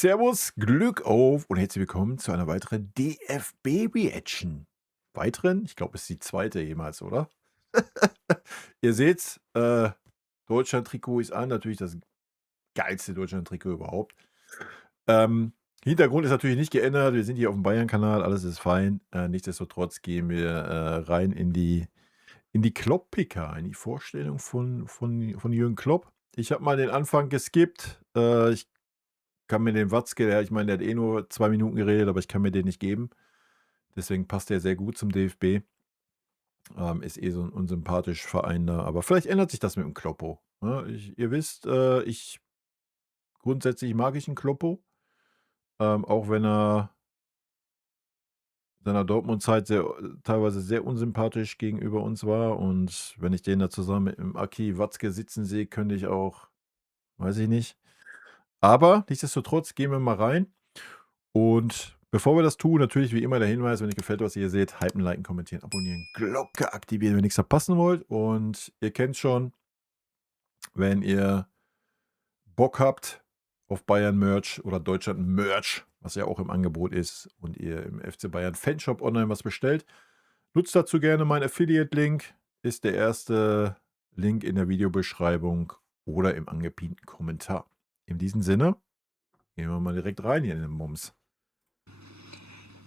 Servus, Glück auf und herzlich willkommen zu einer weiteren DFB-Reaction. Weiteren? Ich glaube, es ist die zweite jemals, oder? Ihr seht's, Deutschland-Trikot ist an, natürlich das geilste Deutschland-Trikot überhaupt. Hintergrund ist natürlich nicht geändert, wir sind hier auf dem Bayern-Kanal, alles ist fein. Nichtsdestotrotz gehen wir rein in die Klopp-PK, in die Vorstellung von Jürgen Klopp. Ich habe mal den Anfang geskippt. Ich kann mir den Watzke, ich meine, der hat eh nur 2 Minuten geredet, aber ich kann mir den nicht geben. Deswegen passt der sehr gut zum DFB. Ist eh so ein unsympathisch Verein da. Aber vielleicht ändert sich das mit dem Kloppo. Ne? Ihr wisst, grundsätzlich mag ich einen Kloppo. Auch wenn er seiner Dortmund-Zeit teilweise sehr unsympathisch gegenüber uns war. Und wenn ich den da zusammen mit dem Aki Watzke sitzen sehe, könnte ich auch, weiß ich nicht. Aber nichtsdestotrotz gehen wir mal rein. Und bevor wir das tun, natürlich wie immer der Hinweis, wenn euch gefällt, was ihr seht, hypen, liken, kommentieren, abonnieren, Glocke aktivieren, wenn ihr nichts verpassen wollt. Und ihr kennt schon, wenn ihr Bock habt auf Bayern-Merch oder Deutschland-Merch, was ja auch im Angebot ist, und ihr im FC Bayern Fanshop online was bestellt, nutzt dazu gerne meinen Affiliate-Link. Ist der erste Link in der Videobeschreibung oder im angepinnten Kommentar. In diesem Sinne, gehen wir mal direkt rein hier in den Mums.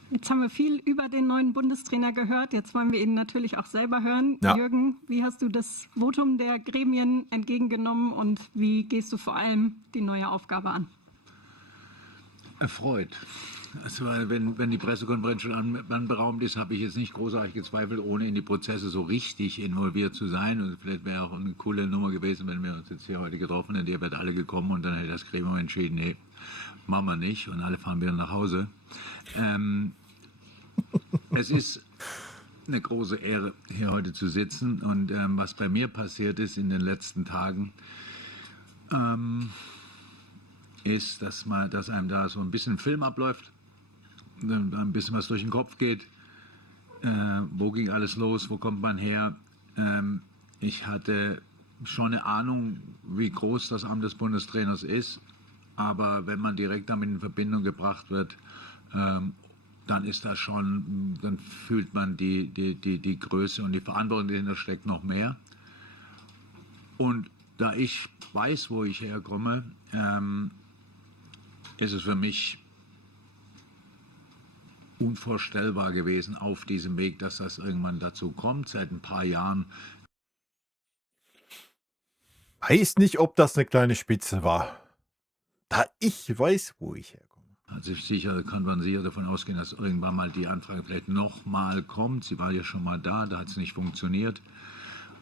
Jetzt haben wir viel über den neuen Bundestrainer gehört. Jetzt wollen wir ihn natürlich auch selber hören. Ja. Jürgen, wie hast du das Votum der Gremien entgegengenommen und wie gehst du vor allem die neue Aufgabe an? Erfreut. Also, wenn die Pressekonferenz schon anberaumt ist, habe ich jetzt nicht großartig gezweifelt, ohne in die Prozesse so richtig involviert zu sein. Und vielleicht wäre auch eine coole Nummer gewesen, wenn wir uns jetzt hier heute getroffen hätten. Ihr wärt alle gekommen und dann hätte das Gremium entschieden, nee, machen wir nicht. Und alle fahren wieder nach Hause. Es ist eine große Ehre, hier heute zu sitzen. Und was bei mir passiert ist in den letzten Tagen, ist, dass einem da so ein bisschen Film abläuft, ein bisschen was durch den Kopf geht. Wo ging alles los? Wo kommt man her? Ich hatte schon eine Ahnung, wie groß das Amt des Bundestrainers ist. Aber wenn man direkt damit in Verbindung gebracht wird, dann ist das schon, dann fühlt man die Größe und die Verantwortung, die dahinter steckt, noch mehr. Und da ich weiß, wo ich herkomme, ist es für mich unvorstellbar gewesen auf diesem Weg, dass das irgendwann dazu kommt. Seit ein paar Jahren. Weiß nicht, ob das eine kleine Spitze war. Da ich weiß, wo ich herkomme. Also sicher kann man sicher davon ausgehen, dass irgendwann mal die Anfrage vielleicht nochmal kommt. Sie war ja schon mal da hat es nicht funktioniert.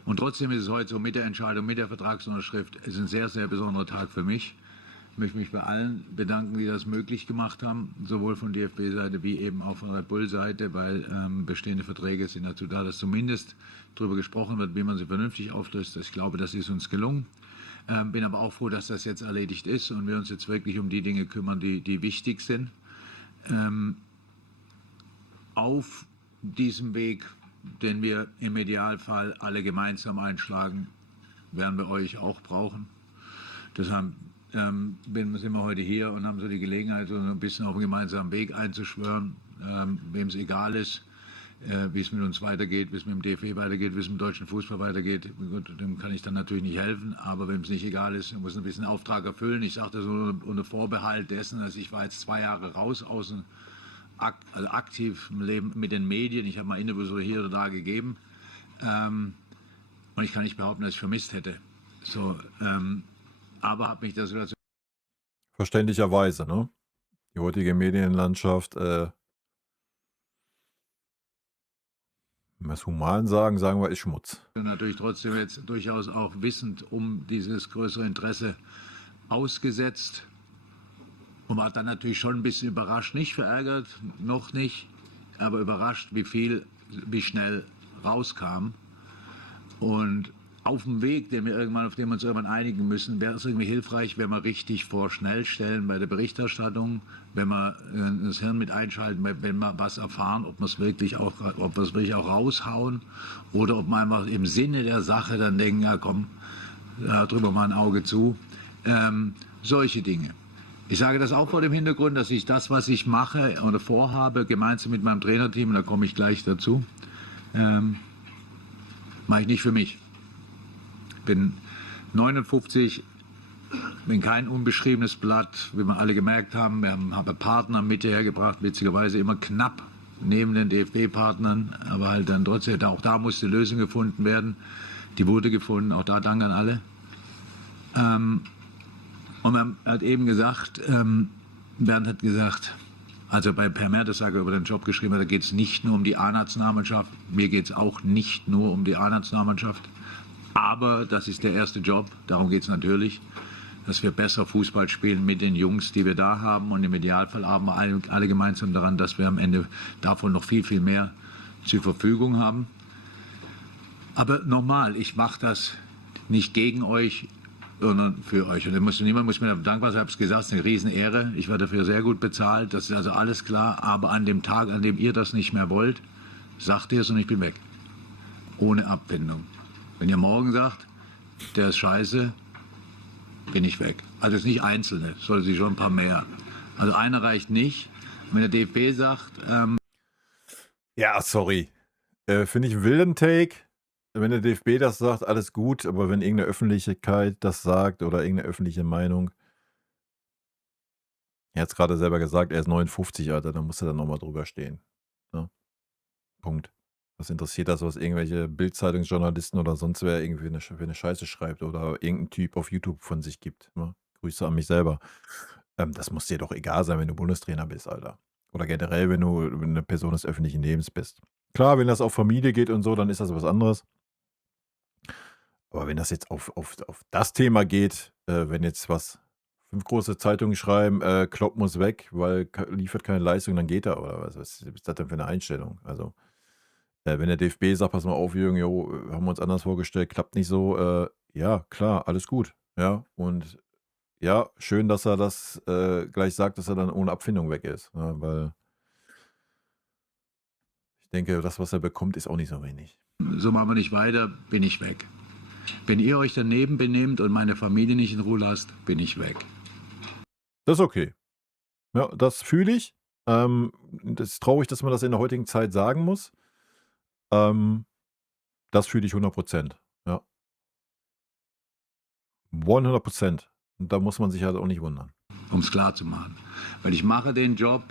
Und trotzdem ist es heute so mit der Entscheidung, mit der Vertragsunterschrift, es ist ein sehr, sehr besonderer Tag für mich. Ich möchte mich bei allen bedanken, die das möglich gemacht haben, sowohl von DFB-Seite wie eben auch von Red Bull-Seite, weil bestehende Verträge sind dazu da, dass zumindest darüber gesprochen wird, wie man sie vernünftig auflöst. Ich glaube, das ist uns gelungen. Bin aber auch froh, dass das jetzt erledigt ist und wir uns jetzt wirklich um die Dinge kümmern, die wichtig sind. Auf diesem Weg, den wir im Idealfall alle gemeinsam einschlagen, werden wir euch auch brauchen. Deshalb sind wir heute hier und haben so die Gelegenheit, so ein bisschen auf einen gemeinsamen Weg einzuschwören, wem es egal ist, wie es mit uns weitergeht, wie es mit dem DFB weitergeht, wie es mit dem deutschen Fußball weitergeht. Gut, dem kann ich dann natürlich nicht helfen, aber wem es nicht egal ist, muss ein bisschen Auftrag erfüllen. Ich sage das unter Vorbehalt dessen, dass ich war jetzt 2 Jahre raus aus dem aktiv im Leben mit den Medien. Ich habe mal Interviews hier oder da gegeben und ich kann nicht behaupten, dass ich vermisst hätte. So, aber habe mich das wieder Verständlicherweise, ne? Die heutige Medienlandschaft, wenn wir es human sagen, sagen wir, ist Schmutz. natürlich trotzdem jetzt durchaus auch wissend um dieses größere Interesse ausgesetzt und war dann natürlich schon ein bisschen überrascht, nicht verärgert, noch nicht, aber überrascht, wie schnell rauskam. Und auf dem Weg, auf dem wir uns irgendwann einigen müssen, wäre es irgendwie hilfreich, wenn wir richtig vorschnell stellen bei der Berichterstattung, wenn wir das Hirn mit einschalten, wenn wir was erfahren, ob wir es wirklich auch raushauen oder ob wir einfach im Sinne der Sache dann denken, ja komm, drüber mal ein Auge zu. Solche Dinge. Ich sage das auch vor dem Hintergrund, dass ich das, was ich mache oder vorhabe, gemeinsam mit meinem Trainerteam, und da komme ich gleich dazu, mache ich nicht für mich. Ich bin 59, bin kein unbeschriebenes Blatt, wie wir alle gemerkt haben. Wir haben Partner mit hergebracht, witzigerweise immer knapp neben den DFB-Partnern, aber halt dann trotzdem, auch da musste Lösung gefunden werden. Die wurde gefunden, auch da Dank an alle. Und man hat eben gesagt, Bernd hat gesagt, also bei Per Mertesacker über den Job geschrieben hat, da geht es nicht nur um die A-Nationalmannschaft, mir geht es auch nicht nur um die A-Nationalmannschaft, aber das ist der erste Job, darum geht es natürlich, dass wir besser Fußball spielen mit den Jungs, die wir da haben, und im Idealfall arbeiten wir alle gemeinsam daran, dass wir am Ende davon noch viel, viel mehr zur Verfügung haben. Aber nochmal, ich mache das nicht gegen euch, sondern für euch. Und niemand muss mir dankbar sein, ich habe es gesagt, es ist eine Riesenehre. Ich werde dafür sehr gut bezahlt, das ist also alles klar. Aber an dem Tag, an dem ihr das nicht mehr wollt, sagt ihr es und ich bin weg. Ohne Abfindung. Wenn ihr morgen sagt, der ist scheiße, bin ich weg. Also es ist nicht Einzelne, es sollte sich schon ein paar mehr. Also einer reicht nicht. Wenn der DFB sagt... Ja, sorry. Finde ich einen wilden Take. Wenn der DFB das sagt, alles gut, aber wenn irgendeine Öffentlichkeit das sagt oder irgendeine öffentliche Meinung, er hat es gerade selber gesagt, er ist 59, Alter, dann muss er dann nochmal drüber stehen. Ja. Punkt. Was interessiert das, was irgendwelche Bild-Zeitungsjournalisten oder sonst wer irgendwie eine Scheiße schreibt oder irgendein Typ auf YouTube von sich gibt. Ne? Grüße an mich selber. Das muss dir doch egal sein, wenn du Bundestrainer bist, Alter. Oder generell, wenn du eine Person des öffentlichen Lebens bist. Klar, wenn das auf Familie geht und so, dann ist das was anderes. Aber wenn das jetzt auf das Thema geht, wenn jetzt 5 große Zeitungen schreiben, Klopp muss weg, weil liefert keine Leistung, dann geht er, oder was ist das denn für eine Einstellung? Also, wenn der DFB sagt, pass mal auf, Jürgen, jo, haben wir uns anders vorgestellt, klappt nicht so, ja, klar, alles gut. Ja, und ja, schön, dass er das gleich sagt, dass er dann ohne Abfindung weg ist. Ja, weil ich denke, das, was er bekommt, ist auch nicht so wenig. So machen wir nicht weiter, bin ich weg. Wenn ihr euch daneben benehmt und meine Familie nicht in Ruhe lasst, bin ich weg. Das ist okay. Ja, das fühle ich. Das ist traurig, dass man das in der heutigen Zeit sagen muss. Das fühle ich 100%. Ja. 100%. Und da muss man sich halt auch nicht wundern. Um es klar zu machen. Weil ich mache den Job,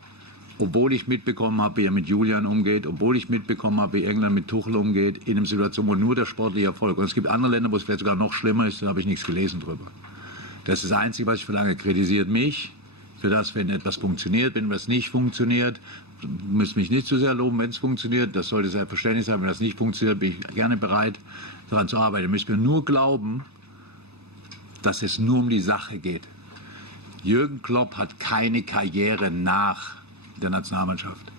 obwohl ich mitbekommen habe, wie er mit Julian umgeht, obwohl ich mitbekommen habe, wie England mit Tuchel umgeht, in einer Situation, wo nur der sportliche Erfolg. Und es gibt andere Länder, wo es vielleicht sogar noch schlimmer ist, da habe ich nichts gelesen drüber. Das ist das Einzige, was ich verlange. Kritisiert mich für das, wenn etwas funktioniert, wenn etwas nicht funktioniert. Ihr müsst mich nicht zu sehr loben, wenn es funktioniert. Das sollte selbstverständlich sein. Wenn das nicht funktioniert, bin ich gerne bereit, daran zu arbeiten. Ihr müsst mir nur glauben, dass es nur um die Sache geht. Jürgen Klopp hat keine Karriere nach der Nationalmannschaft.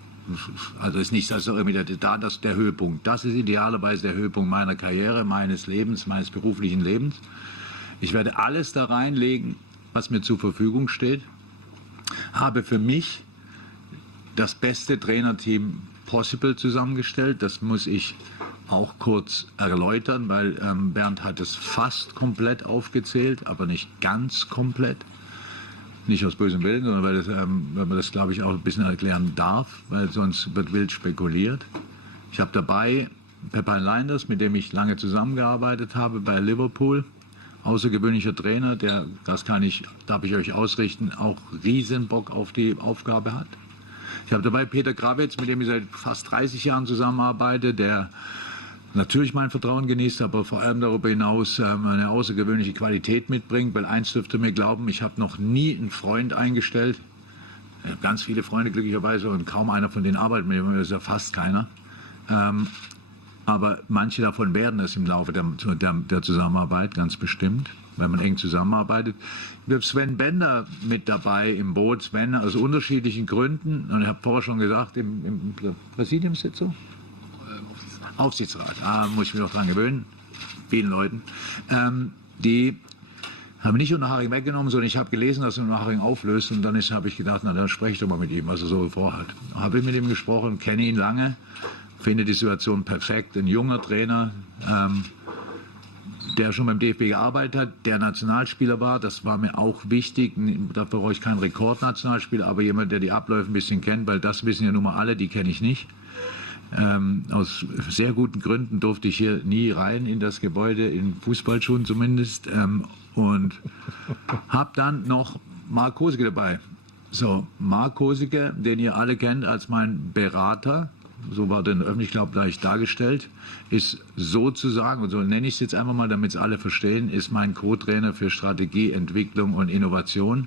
Also ist nicht das der Höhepunkt. Das ist idealerweise der Höhepunkt meiner Karriere, meines Lebens, meines beruflichen Lebens. Ich werde alles da reinlegen, was mir zur Verfügung steht. Habe für mich das beste Trainerteam possible zusammengestellt. Das muss ich auch kurz erläutern, weil Bernd hat es fast komplett aufgezählt, aber nicht ganz komplett. Nicht aus bösem Willen, sondern weil man das, glaube ich, auch ein bisschen erklären darf, weil sonst wird wild spekuliert. Ich habe dabei Pepijn Lijnders, mit dem ich lange zusammengearbeitet habe bei Liverpool. Außergewöhnlicher Trainer, darf ich euch ausrichten, auch riesen Bock auf die Aufgabe hat. Ich habe dabei Peter Grawitz, mit dem ich seit fast 30 Jahren zusammenarbeite, der natürlich mein Vertrauen genießt, aber vor allem darüber hinaus eine außergewöhnliche Qualität mitbringt, weil eins dürft ihr mir glauben, ich habe noch nie einen Freund eingestellt. Ich habe ganz viele Freunde glücklicherweise und kaum einer von denen arbeitet mit mir, das ist ja fast keiner. Aber manche davon werden es im Laufe der Zusammenarbeit, ganz bestimmt, wenn man eng zusammenarbeitet. Wir haben Sven Bender mit dabei im Boot. Sven aus unterschiedlichen Gründen, und ich habe vorher schon gesagt, im Präsidiumssitzung? Aufsichtsrat, muss ich mich noch dran gewöhnen, vielen Leuten. Die haben nicht Unterhaching weggenommen, sondern ich habe gelesen, dass er Unterhaching auflöst, und dann habe ich gedacht, na dann spreche ich doch mal mit ihm, was er so vorhat. Habe ich mit ihm gesprochen, kenne ihn lange, finde die Situation perfekt, ein junger Trainer, der schon beim DFB gearbeitet hat, der Nationalspieler war. Das war mir auch wichtig. Dafür brauche ich keinen Rekordnationalspieler, aber jemand, der die Abläufe ein bisschen kennt, weil das wissen ja nun mal alle, die kenne ich nicht. Aus sehr guten Gründen durfte ich hier nie rein in das Gebäude, in Fußballschuhen zumindest. Und habe dann noch Marc Kosicke dabei. So, Marc Kosicke, den ihr alle kennt als mein Berater, so war der in der Öffentlichkeit gleich dargestellt, ist sozusagen, und so nenne ich es jetzt einfach mal, damit es alle verstehen, ist mein Co-Trainer für Strategie, Entwicklung und Innovation.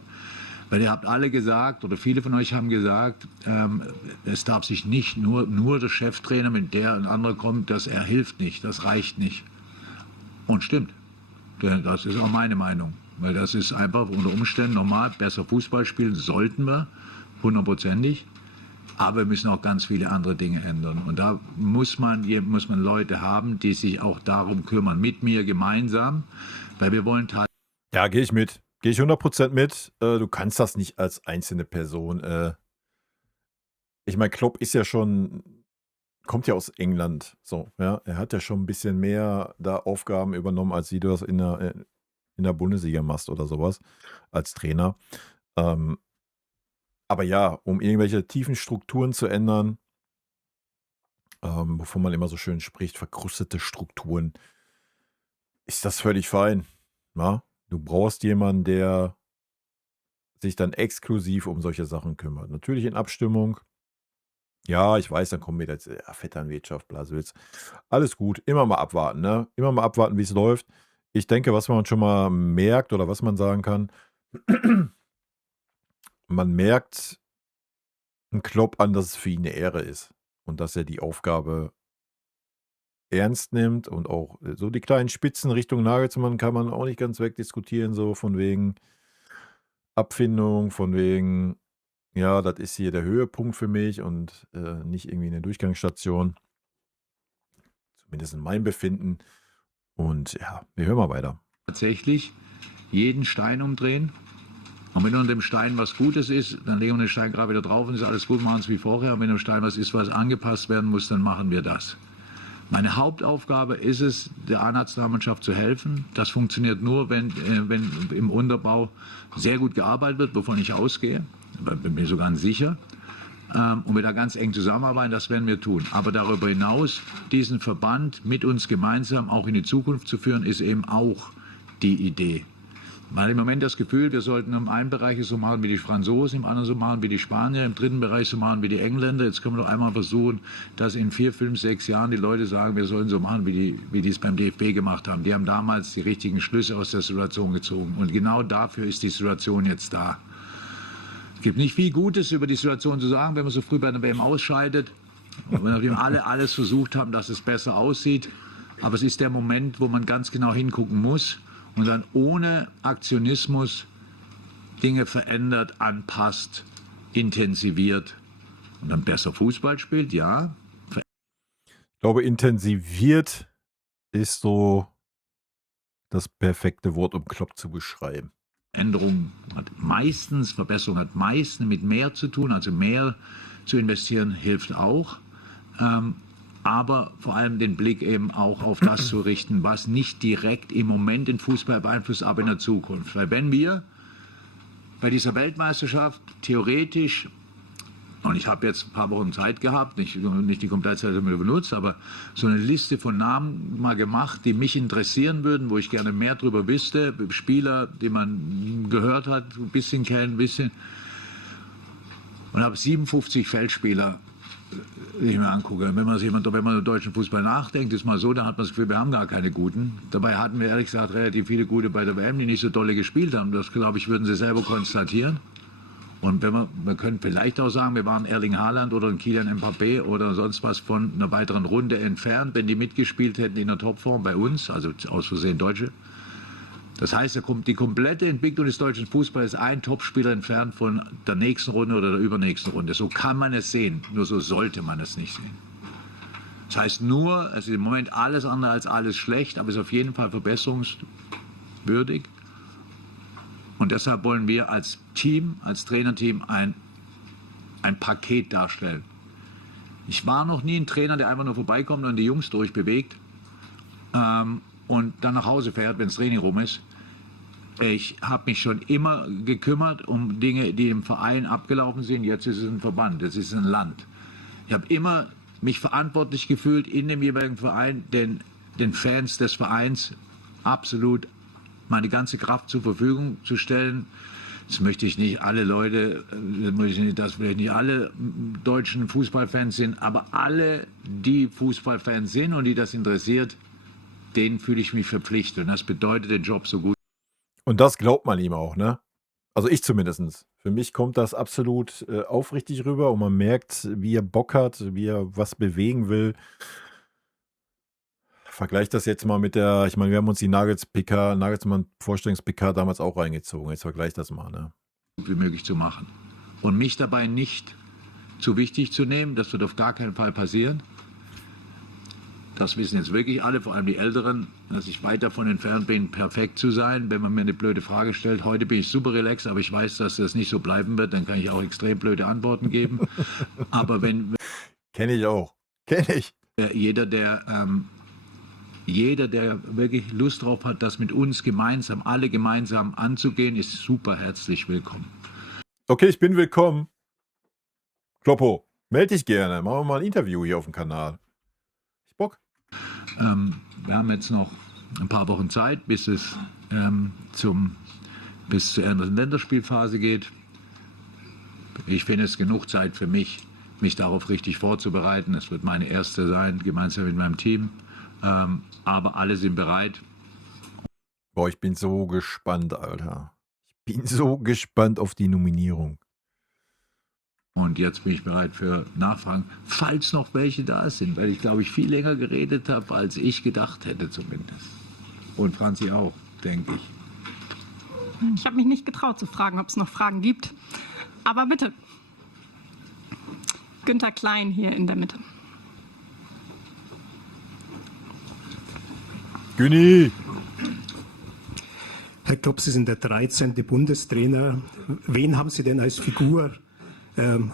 Weil ihr habt alle gesagt, oder viele von euch haben gesagt, es darf sich nicht nur der Cheftrainer, mit der ein anderer kommt, er hilft nicht, das reicht nicht. Und stimmt, das ist auch meine Meinung. Weil das ist einfach unter Umständen normal, besser Fußball spielen sollten wir, 100%. Aber wir müssen auch ganz viele andere Dinge ändern. Und da muss man Leute haben, die sich auch darum kümmern, mit mir gemeinsam, weil wir wollen Ja, gehe ich mit. Gehe ich 100% mit. Du kannst das nicht als einzelne Person. Ich meine, Klopp ist ja schon, kommt ja aus England. So, ja. Er hat ja schon ein bisschen mehr da Aufgaben übernommen, als wie du das in der Bundesliga machst oder sowas, als Trainer. Aber ja, um irgendwelche tiefen Strukturen zu ändern, wovon man immer so schön spricht, verkrustete Strukturen, ist das völlig fein. Ja? Du brauchst jemanden, der sich dann exklusiv um solche Sachen kümmert. Natürlich in Abstimmung. Ja, ich weiß, dann kommen wir jetzt, Vetternwirtschaft, Blaswitz. Alles gut, immer mal abwarten, ne? Immer mal abwarten, wie es läuft. Ich denke, was man schon mal merkt oder was man sagen kann, man merkt einen Klopp an, dass es für ihn eine Ehre ist und dass er die Aufgabe ernst nimmt und auch so die kleinen Spitzen Richtung Nagelsmann kann man auch nicht ganz wegdiskutieren, so von wegen Abfindung, von wegen, ja, das ist hier der Höhepunkt für mich und nicht irgendwie eine Durchgangsstation. Zumindest in meinem Befinden. Und ja, wir hören mal weiter. tatsächlich jeden Stein umdrehen. Und wenn unter dem Stein was Gutes ist, dann legen wir den Stein gerade wieder drauf und ist alles gut, machen es wie vorher. Und wenn unter dem Stein was ist, was angepasst werden muss, dann machen wir das. Meine Hauptaufgabe ist es, der A-Nationalmannschaft zu helfen. Das funktioniert nur, wenn im Unterbau sehr gut gearbeitet wird, wovon ich ausgehe. Bin mir sogar sicher. Und wir da ganz eng zusammenarbeiten, das werden wir tun. Aber darüber hinaus, diesen Verband mit uns gemeinsam auch in die Zukunft zu führen, ist eben auch die Idee. Man hat im Moment das Gefühl, wir sollten im einen Bereich so machen wie die Franzosen, im anderen so machen wie die Spanier, im dritten Bereich so machen wie die Engländer. Jetzt können wir doch einmal versuchen, dass in 4, 5, 6 Jahren die Leute sagen, wir sollen so machen, wie die es beim DFB gemacht haben. Die haben damals die richtigen Schlüsse aus der Situation gezogen. Und genau dafür ist die Situation jetzt da. Es gibt nicht viel Gutes über die Situation zu sagen, wenn man so früh bei einer WM ausscheidet. Und nachdem alle alles versucht haben, dass es besser aussieht. Aber es ist der Moment, wo man ganz genau hingucken muss und dann ohne Aktionismus Dinge verändert, anpasst, intensiviert und dann besser Fußball spielt, ja. Ich glaube, intensiviert ist so das perfekte Wort, um Klopp zu beschreiben. Verbesserung hat meistens mit mehr zu tun, also mehr zu investieren hilft auch. Aber vor allem den Blick eben auch auf das zu richten, was nicht direkt im Moment den Fußball beeinflusst, aber in der Zukunft. Weil wenn wir bei dieser Weltmeisterschaft theoretisch, und ich habe jetzt ein paar Wochen Zeit gehabt, nicht die komplette Zeit damit benutzt, aber so eine Liste von Namen mal gemacht, die mich interessieren würden, wo ich gerne mehr drüber wüsste, Spieler, die man gehört hat, ein bisschen kennen, ein bisschen. Und habe 57 Feldspieler, die ich mir angucke. Wenn man über deutschen Fußball nachdenkt, ist mal so, dann hat man das Gefühl, wir haben gar keine guten. Dabei hatten wir ehrlich gesagt relativ viele gute bei der WM, die nicht so dolle gespielt haben. Das, glaube ich, würden sie selber konstatieren. Und wir können vielleicht auch sagen, wir waren Erling Haaland oder ein Kylian Mbappé oder sonst was von einer weiteren Runde entfernt, wenn die mitgespielt hätten in der Topform bei uns, also aus Versehen Deutsche. Das heißt, die komplette Entwicklung des deutschen Fußballs ist ein Topspieler entfernt von der nächsten Runde oder der übernächsten Runde. So kann man es sehen, nur so sollte man es nicht sehen. Das heißt nur, es ist im Moment alles andere als alles schlecht, aber es ist auf jeden Fall verbesserungswürdig. Und deshalb wollen wir als Team, als Trainerteam ein Paket darstellen. Ich war noch nie ein Trainer, der einfach nur vorbeikommt und die Jungs durchbewegt. Und und dann nach Hause fährt, wenn das Training rum ist. Ich habe mich schon immer gekümmert um Dinge, die im Verein abgelaufen sind. Jetzt ist es ein Verband, jetzt ist es ein Land. Ich habe immer mich verantwortlich gefühlt, in dem jeweiligen Verein den Fans des Vereins absolut meine ganze Kraft zur Verfügung zu stellen. Das möchte ich nicht alle Leute, dass vielleicht nicht alle deutschen Fußballfans sind, aber alle, die Fußballfans sind und die das interessiert, denen fühle ich mich verpflichtet. Und das bedeutet den Job so gut. Und das glaubt man ihm auch, ne? Also ich zumindest. Für mich kommt das absolut aufrichtig rüber und man merkt, wie er Bock hat, wie er was bewegen will. Vergleich das jetzt mal mit der, ich meine, wir haben uns die Nagelsmann-Vorstellungs-PK damals auch reingezogen. Jetzt vergleich das mal, ne? Wie möglich zu machen. Und mich dabei nicht zu wichtig zu nehmen, das wird auf gar keinen Fall passieren. Das wissen jetzt wirklich alle, vor allem die Älteren, dass ich weit davon entfernt bin, perfekt zu sein. Wenn man mir eine blöde Frage stellt, heute bin ich super relaxed, aber ich weiß, dass das nicht so bleiben wird, dann kann ich auch extrem blöde Antworten geben. Aber wenn Kenne ich auch. Kenne ich. jeder, der wirklich Lust drauf hat, das mit uns gemeinsam, alle gemeinsam anzugehen, ist super herzlich willkommen. Okay, ich bin willkommen. Kloppo, melde dich gerne. Machen wir mal ein Interview hier auf dem Kanal. Ich Bock. Wir haben jetzt noch ein paar Wochen Zeit, bis es bis zur Länderspielphase geht. Ich finde es genug Zeit für mich darauf richtig vorzubereiten. Es wird meine erste sein, gemeinsam mit meinem Team. Aber alle sind bereit. Boah, ich bin so gespannt, Alter. Ich bin so gespannt auf die Nominierung. Und jetzt bin ich bereit für Nachfragen, falls noch welche da sind, weil ich glaube, ich viel länger geredet habe, als ich gedacht hätte zumindest. Und Franzi auch, denke ich. Ich habe mich nicht getraut zu fragen, ob es noch Fragen gibt. Aber bitte. Günther Klein hier in der Mitte. Günni! Herr Klopp, Sie sind der 13. Bundestrainer. Wen haben Sie denn als Figur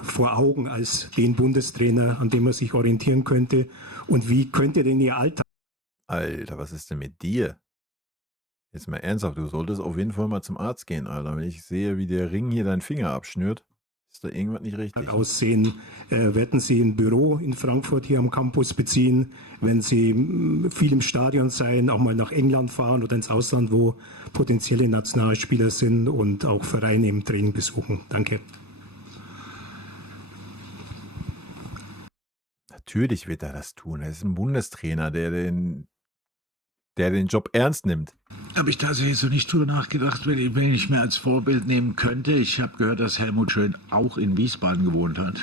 vor Augen, als den Bundestrainer, an dem man sich orientieren könnte? Und wie könnte denn Ihr Alltag... Alter, was ist denn mit dir? Jetzt mal ernsthaft, du solltest auf jeden Fall mal zum Arzt gehen, Alter. Wenn ich sehe, wie der Ring hier deinen Finger abschnürt, ist da irgendwas nicht richtig. aussehen? Werden Sie ein Büro in Frankfurt hier am Campus beziehen? Wenn Sie viel im Stadion sein, auch mal nach England fahren oder ins Ausland, wo potenzielle Nationalspieler sind und auch Vereine im Training besuchen? Danke. Natürlich wird er das tun. Er ist ein Bundestrainer, der den Job ernst nimmt. Habe ich tatsächlich so nicht drüber nachgedacht, wenn ich mir als Vorbild nehmen könnte. Ich habe gehört, dass Helmut Schön auch in Wiesbaden gewohnt hat.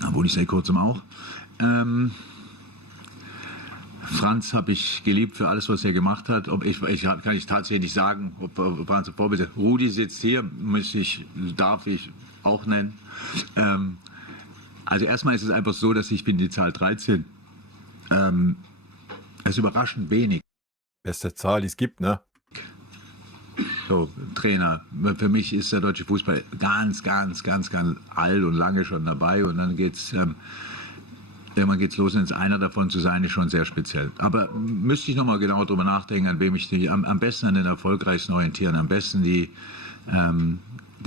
Da wohne ich seit kurzem auch. Franz habe ich geliebt für alles, was er gemacht hat. Kann ich tatsächlich sagen, ob Franz ein Vorbild ist. Rudi sitzt hier, darf ich auch nennen. Also erstmal ist es einfach so, dass ich bin die Zahl 13. Es ist überraschend wenig. Beste Zahl, die es gibt, ne? So, Trainer. Für mich ist der deutsche Fußball ganz alt und lange schon dabei. Und dann irgendwann geht's los, und einer davon zu sein, ist schon sehr speziell. Aber müsste ich nochmal genau drüber nachdenken, an wem ich am besten an den Erfolgreichsten orientieren, am besten die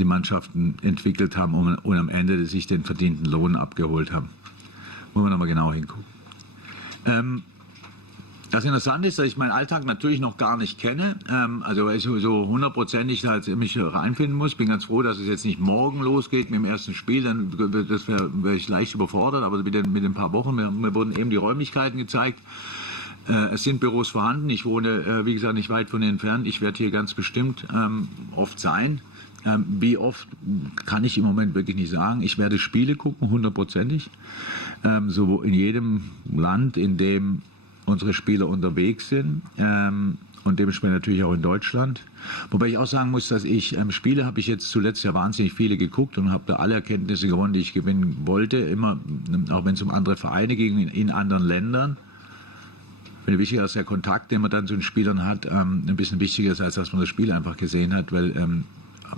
Mannschaften entwickelt haben und am Ende sich den verdienten Lohn abgeholt haben. Wollen wir nochmal genau hingucken. Das Interessante ist, dass ich meinen Alltag natürlich noch gar nicht kenne, also weil ich so hundertprozentig da jetzt mich reinfinden muss. Bin ganz froh, dass es jetzt nicht morgen losgeht mit dem ersten Spiel, dann wäre ich leicht überfordert, aber mit ein paar Wochen, mir wurden eben die Räumlichkeiten gezeigt. Es sind Büros vorhanden, ich wohne, wie gesagt, nicht weit von denen entfernt. Ich werde hier ganz bestimmt oft sein. Wie oft, kann ich im Moment wirklich nicht sagen. Ich werde Spiele gucken, hundertprozentig. So in jedem Land, in dem unsere Spieler unterwegs sind. Und dementsprechend natürlich auch in Deutschland. Wobei ich auch sagen muss, dass Spiele habe ich jetzt zuletzt ja wahnsinnig viele geguckt und habe da alle Erkenntnisse gewonnen, die ich gewinnen wollte. Immer, auch wenn es um andere Vereine ging, in anderen Ländern. Ich finde wichtiger, dass der Kontakt, den man dann zu den Spielern hat, ein bisschen wichtiger ist, als dass man das Spiel einfach gesehen hat, weil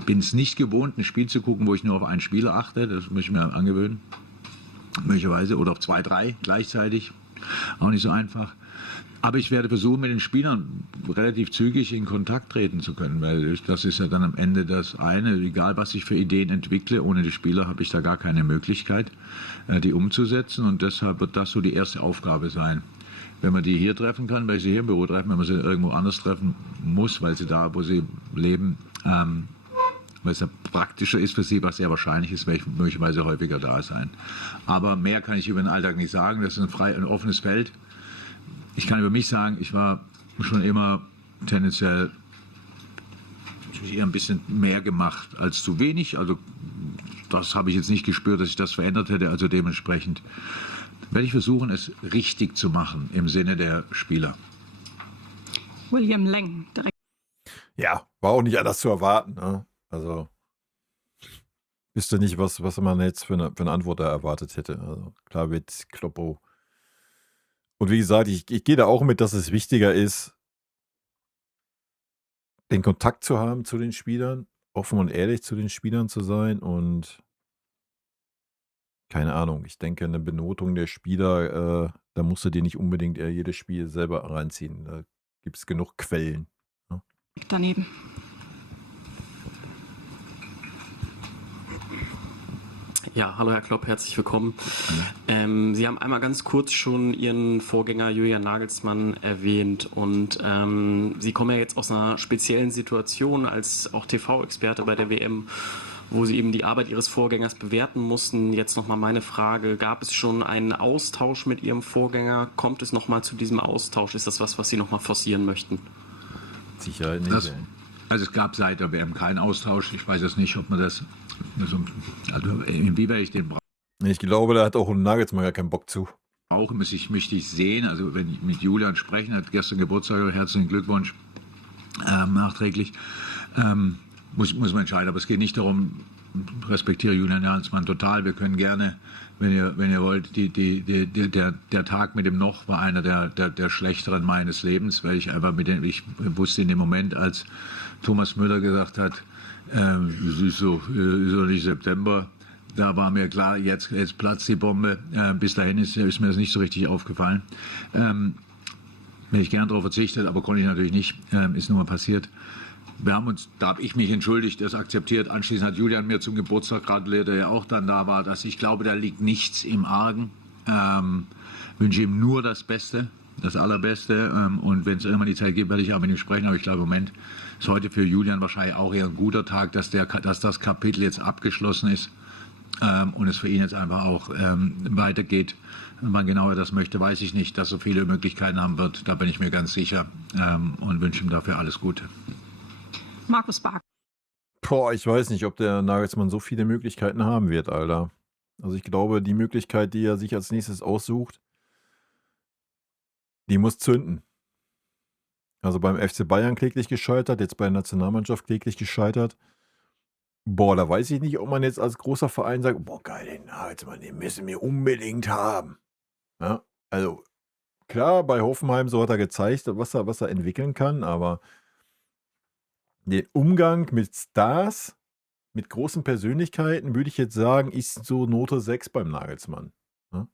bin es nicht gewohnt, ein Spiel zu gucken, wo ich nur auf einen Spieler achte. Das muss ich mir angewöhnen. Möglicherweise. Oder auf 2, 3 gleichzeitig. Auch nicht so einfach. Aber ich werde versuchen, mit den Spielern relativ zügig in Kontakt treten zu können, weil das ist ja dann am Ende das eine, egal was ich für Ideen entwickle, ohne die Spieler habe ich da gar keine Möglichkeit, die umzusetzen, und deshalb wird das so die erste Aufgabe sein. Wenn man die hier treffen kann, weil ich sie hier im Büro treffen, wenn man sie irgendwo anders treffen muss, weil sie da, wo sie leben, weil es ja praktischer ist für sie, was sehr wahrscheinlich ist, werde ich möglicherweise häufiger da sein. Aber mehr kann ich über den Alltag nicht sagen, das ist ein offenes Feld. Ich kann über mich sagen, ich war schon immer tendenziell eher ein bisschen mehr gemacht als zu wenig. Also das habe ich jetzt nicht gespürt, dass ich das verändert hätte. Also dementsprechend werde ich versuchen, es richtig zu machen im Sinne der Spieler. William Leng, direkt. Ja, war auch nicht anders zu erwarten. Ne? Also wüsste nicht, was man jetzt für eine Antwort da erwartet hätte. Also klar wird Kloppo. Und wie gesagt, ich gehe da auch mit, dass es wichtiger ist, den Kontakt zu haben zu den Spielern, offen und ehrlich zu den Spielern zu sein, und keine Ahnung, ich denke, eine Benotung der Spieler, da musst du dir nicht unbedingt jedes Spiel selber reinziehen. Da gibt es genug Quellen. Ne? Daneben. Ja, hallo Herr Klopp, herzlich willkommen. Sie haben einmal ganz kurz schon Ihren Vorgänger Julian Nagelsmann erwähnt, und Sie kommen ja jetzt aus einer speziellen Situation als auch TV-Experte bei der WM, wo Sie eben die Arbeit Ihres Vorgängers bewerten mussten. Jetzt nochmal meine Frage, gab es schon einen Austausch mit Ihrem Vorgänger? Kommt es nochmal zu diesem Austausch? Ist das was Sie nochmal forcieren möchten? Sicherheit nicht. Also es gab seit der WM keinen Austausch. Ich weiß jetzt nicht, ob man das, also inwieweit ich den brauche. Ich glaube, da hat auch ein Nagelsmann gar keinen Bock zu. Möchte ich sehen. Also wenn ich mit Julian sprechen, hat gestern Geburtstag, herzlichen Glückwunsch nachträglich. Muss man entscheiden. Aber es geht nicht darum, respektiere Julian Nagelsmann total. Wir können gerne, wenn ihr wollt, der Tag mit dem Noch war einer der schlechteren meines Lebens, weil ich einfach ich wusste in dem Moment, als Thomas Müller gesagt hat, es ist so nicht September, da war mir klar, jetzt platzt die Bombe. Bis dahin ist mir das nicht so richtig aufgefallen. Hätte ich gern darauf verzichtet, aber konnte ich natürlich nicht. Ist nun mal passiert. Da habe ich mich entschuldigt, das akzeptiert. Anschließend hat Julian mir zum Geburtstag gratuliert, der ja auch dann da war. Ich glaube, da liegt nichts im Argen. Wünsche ihm nur das Beste, das Allerbeste. Und wenn es irgendwann die Zeit gibt, werde ich auch mit ihm sprechen. Aber ich glaube, im Moment ist heute für Julian wahrscheinlich auch eher ein guter Tag, dass das Kapitel jetzt abgeschlossen ist. Und es für ihn jetzt einfach auch weitergeht. Wann genau er das möchte, weiß ich nicht. Dass er so viele Möglichkeiten haben wird, da bin ich mir ganz sicher. Und wünsche ihm dafür alles Gute. Markus Bark. Boah, ich weiß nicht, ob der Nagelsmann so viele Möglichkeiten haben wird, Alter. Also ich glaube, die Möglichkeit, die er sich als nächstes aussucht, die muss zünden. Also beim FC Bayern kläglich gescheitert, jetzt bei der Nationalmannschaft kläglich gescheitert. Boah, da weiß ich nicht, ob man jetzt als großer Verein sagt, boah, geil, den Nagelsmann, den müssen wir unbedingt haben. Ja, also klar, bei Hoffenheim, so hat er gezeigt, was er entwickeln kann, aber den Umgang mit Stars, mit großen Persönlichkeiten, würde ich jetzt sagen, ist so Note 6 beim Nagelsmann. Ja?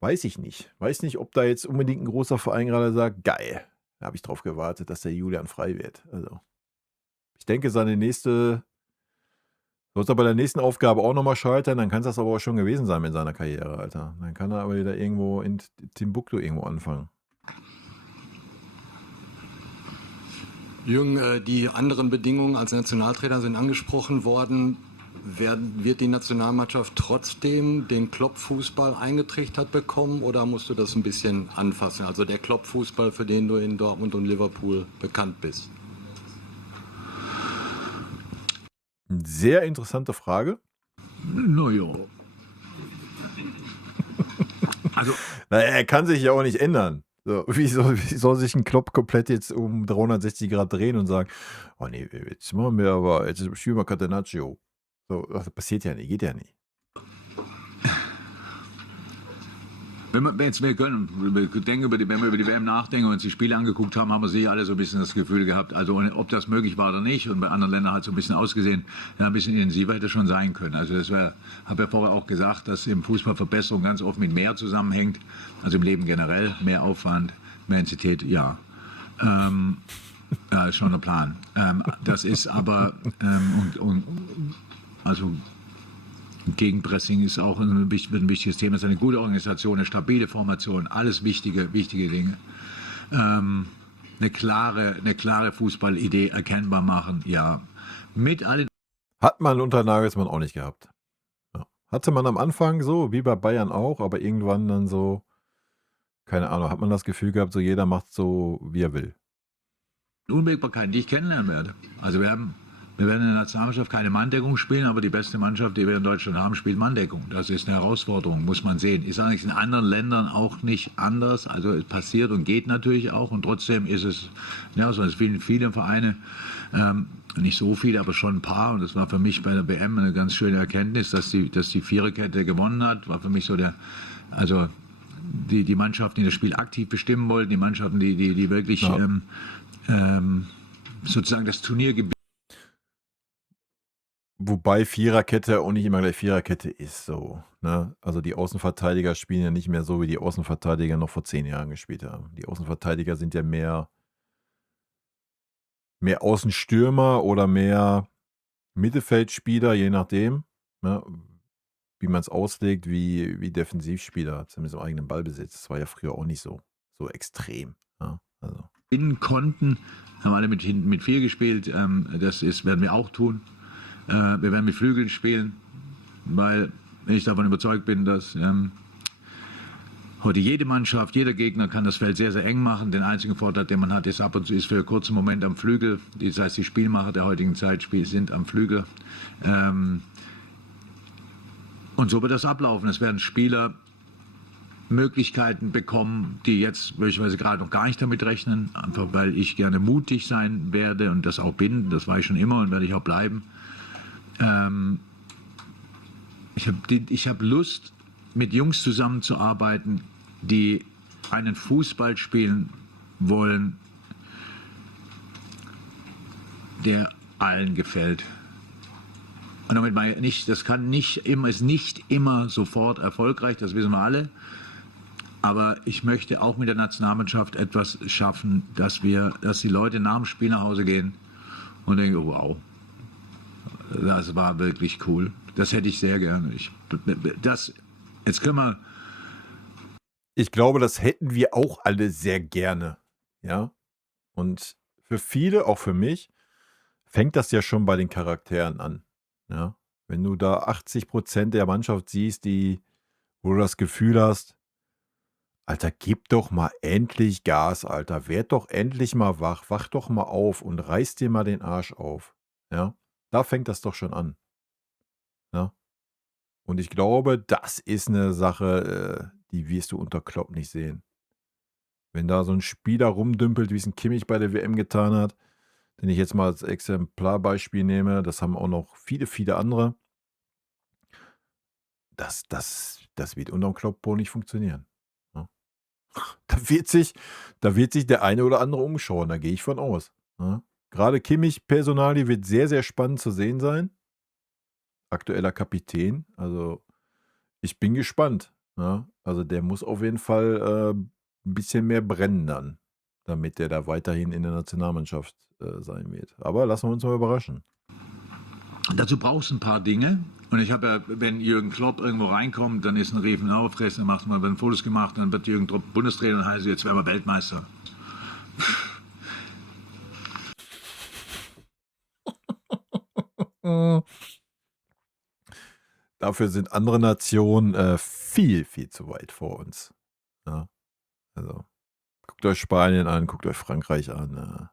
Weiß ich nicht. Weiß nicht, ob da jetzt unbedingt ein großer Verein gerade sagt, geil, da habe ich drauf gewartet, dass der Julian frei wird. Also, ich denke, sollte er bei der nächsten Aufgabe auch nochmal scheitern, dann kann es das aber auch schon gewesen sein mit seiner Karriere, Alter. Dann kann er aber wieder irgendwo in Timbuktu irgendwo anfangen. Jürgen, die anderen Bedingungen als Nationaltrainer sind angesprochen worden. Wird die Nationalmannschaft trotzdem den Klopp-Fußball eingetrichtert bekommen, oder musst du das ein bisschen anfassen? Also der Klopp-Fußball, für den du in Dortmund und Liverpool bekannt bist. Sehr interessante Frage. Naja. Also, Naja, er kann sich ja auch nicht ändern. So, wie soll sich ein Klopp komplett jetzt um 360 Grad drehen und sagen, oh nee, jetzt spielen wir Catenaccio. So, das passiert ja nicht, geht ja nicht. Wenn wir über die WM nachdenken und uns die Spiele angeguckt haben, haben wir sicher alle so ein bisschen das Gefühl gehabt, also ob das möglich war oder nicht, und bei anderen Ländern hat es so ein bisschen ausgesehen, ja, ein bisschen intensiver hätte schon sein können. Also das habe ja vorher auch gesagt, dass im Fußball Verbesserung ganz oft mit mehr zusammenhängt, also im Leben generell, mehr Aufwand, mehr Intensität, ja. Ja, ist schon der Plan. Das ist aber, also Gegenpressing ist auch ein wichtiges Thema. Es ist eine gute Organisation, eine stabile Formation, alles wichtige Dinge. Eine klare Fußballidee erkennbar machen, ja. Mit allen. Hat man unter Nagelsmann auch nicht gehabt. Ja. Hatte man am Anfang so, wie bei Bayern auch, aber irgendwann dann so, keine Ahnung, hat man das Gefühl gehabt, so jeder macht so, wie er will. Unwägbarkeiten, die ich kennenlernen werde. Also wir werden in der Nationalmannschaft keine Manndeckung spielen, aber die beste Mannschaft, die wir in Deutschland haben, spielt Manndeckung. Das ist eine Herausforderung, muss man sehen. Ist eigentlich in anderen Ländern auch nicht anders. Also es passiert und geht natürlich auch, und trotzdem ist es, ja, so, es fehlen viele Vereine, nicht so viele, aber schon ein paar, und das war für mich bei der WM eine ganz schöne Erkenntnis, dass die Viererkette gewonnen hat, war für mich so die Mannschaften, die das Spiel aktiv bestimmen wollten, die Mannschaften, die wirklich sozusagen das Turnier. Wobei Viererkette auch nicht immer gleich Viererkette ist, so. Ne? Also die Außenverteidiger spielen ja nicht mehr so, wie die Außenverteidiger noch vor 10 Jahren gespielt haben. Die Außenverteidiger sind ja mehr Außenstürmer oder mehr Mittelfeldspieler, je nachdem, ne? Wie man es auslegt, wie Defensivspieler, zumindest im eigenen Ballbesitz. Das war ja früher auch nicht so extrem. Ja? Also. Gewinnen konnten, haben alle mit 4 gespielt, werden wir auch tun. Wir werden mit Flügeln spielen, weil ich davon überzeugt bin, dass heute jede Mannschaft, jeder Gegner kann das Feld sehr, sehr eng machen. Den einzigen Vorteil, den man hat, ist ab und zu für einen kurzen Moment am Flügel. Das heißt, die Spielmacher der heutigen Zeit sind am Flügel. Und so wird das ablaufen. Es werden Spieler Möglichkeiten bekommen, die jetzt möglicherweise gerade noch gar nicht damit rechnen, einfach weil ich gerne mutig sein werde und das auch bin. Das war ich schon immer und werde ich auch bleiben. Ich habe Lust, mit Jungs zusammenzuarbeiten, die einen Fußball spielen wollen, der allen gefällt. Und damit meine ich nicht, ist nicht immer sofort erfolgreich, das wissen wir alle. Aber ich möchte auch mit der Nationalmannschaft etwas schaffen, dass die Leute nach dem Spiel nach Hause gehen und denken, oh, wow, das war wirklich cool. Das hätte ich sehr gerne. Ich glaube, das hätten wir auch alle sehr gerne. Ja. Und für viele, auch für mich, fängt das ja schon bei den Charakteren an. Ja. Wenn du da 80% der Mannschaft siehst, wo du das Gefühl hast, Alter, gib doch mal endlich Gas, Alter. Werd doch endlich mal wach. Wach doch mal auf und reiß dir mal den Arsch auf. Ja. Da fängt das doch schon an. Ja. Und ich glaube, das ist eine Sache, die wirst du unter Klopp nicht sehen. Wenn da so ein Spieler rumdümpelt, wie es ein Kimmich bei der WM getan hat, den ich jetzt mal als Exemplarbeispiel nehme, das haben auch noch viele, viele andere. Das wird unterm Klopp wohl nicht funktionieren. Ja. Da wird sich der eine oder andere umschauen, da gehe ich von aus. Ja. Gerade Kimmich Personalie wird sehr, sehr spannend zu sehen sein. Aktueller Kapitän, also ich bin gespannt. Ja. Also der muss auf jeden Fall ein bisschen mehr brennen dann, damit der da weiterhin in der Nationalmannschaft sein wird. Aber lassen wir uns mal überraschen. Dazu brauchst du ein paar Dinge. Und ich habe ja, wenn Jürgen Klopp irgendwo reinkommt, dann ist ein Riefen Aufriss, dann werden Fotos gemacht, dann wird Jürgen Klopp Bundestrainer und heißt, jetzt werden wir Weltmeister. Dafür sind andere Nationen viel, viel zu weit vor uns. Ja. Also, guckt euch Spanien an, guckt euch Frankreich an.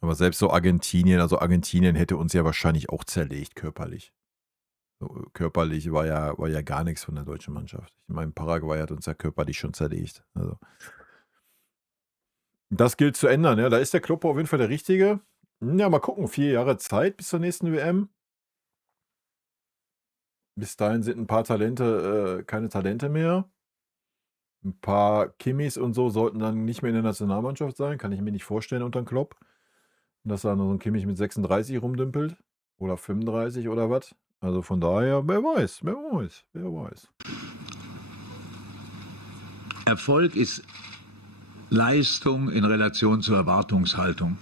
Aber selbst so Argentinien hätte uns ja wahrscheinlich auch zerlegt, körperlich. So, körperlich war ja gar nichts von der deutschen Mannschaft. Ich meine, Paraguay hat uns ja körperlich schon zerlegt. Also, das gilt zu ändern. Ja. Da ist der Klopp auf jeden Fall der Richtige. Ja, mal gucken. 4 Jahre Zeit bis zur nächsten WM. Bis dahin sind ein paar Talente keine Talente mehr. 'n paar Kimmis und so sollten dann nicht mehr in der Nationalmannschaft sein, kann ich mir nicht vorstellen unter Klopp. Dass da noch so 'n Kimmich mit 36 rumdümpelt oder 35 oder was. Also, von daher, wer weiß, wer weiß, wer weiß. Erfolg ist Leistung in Relation zur Erwartungshaltung.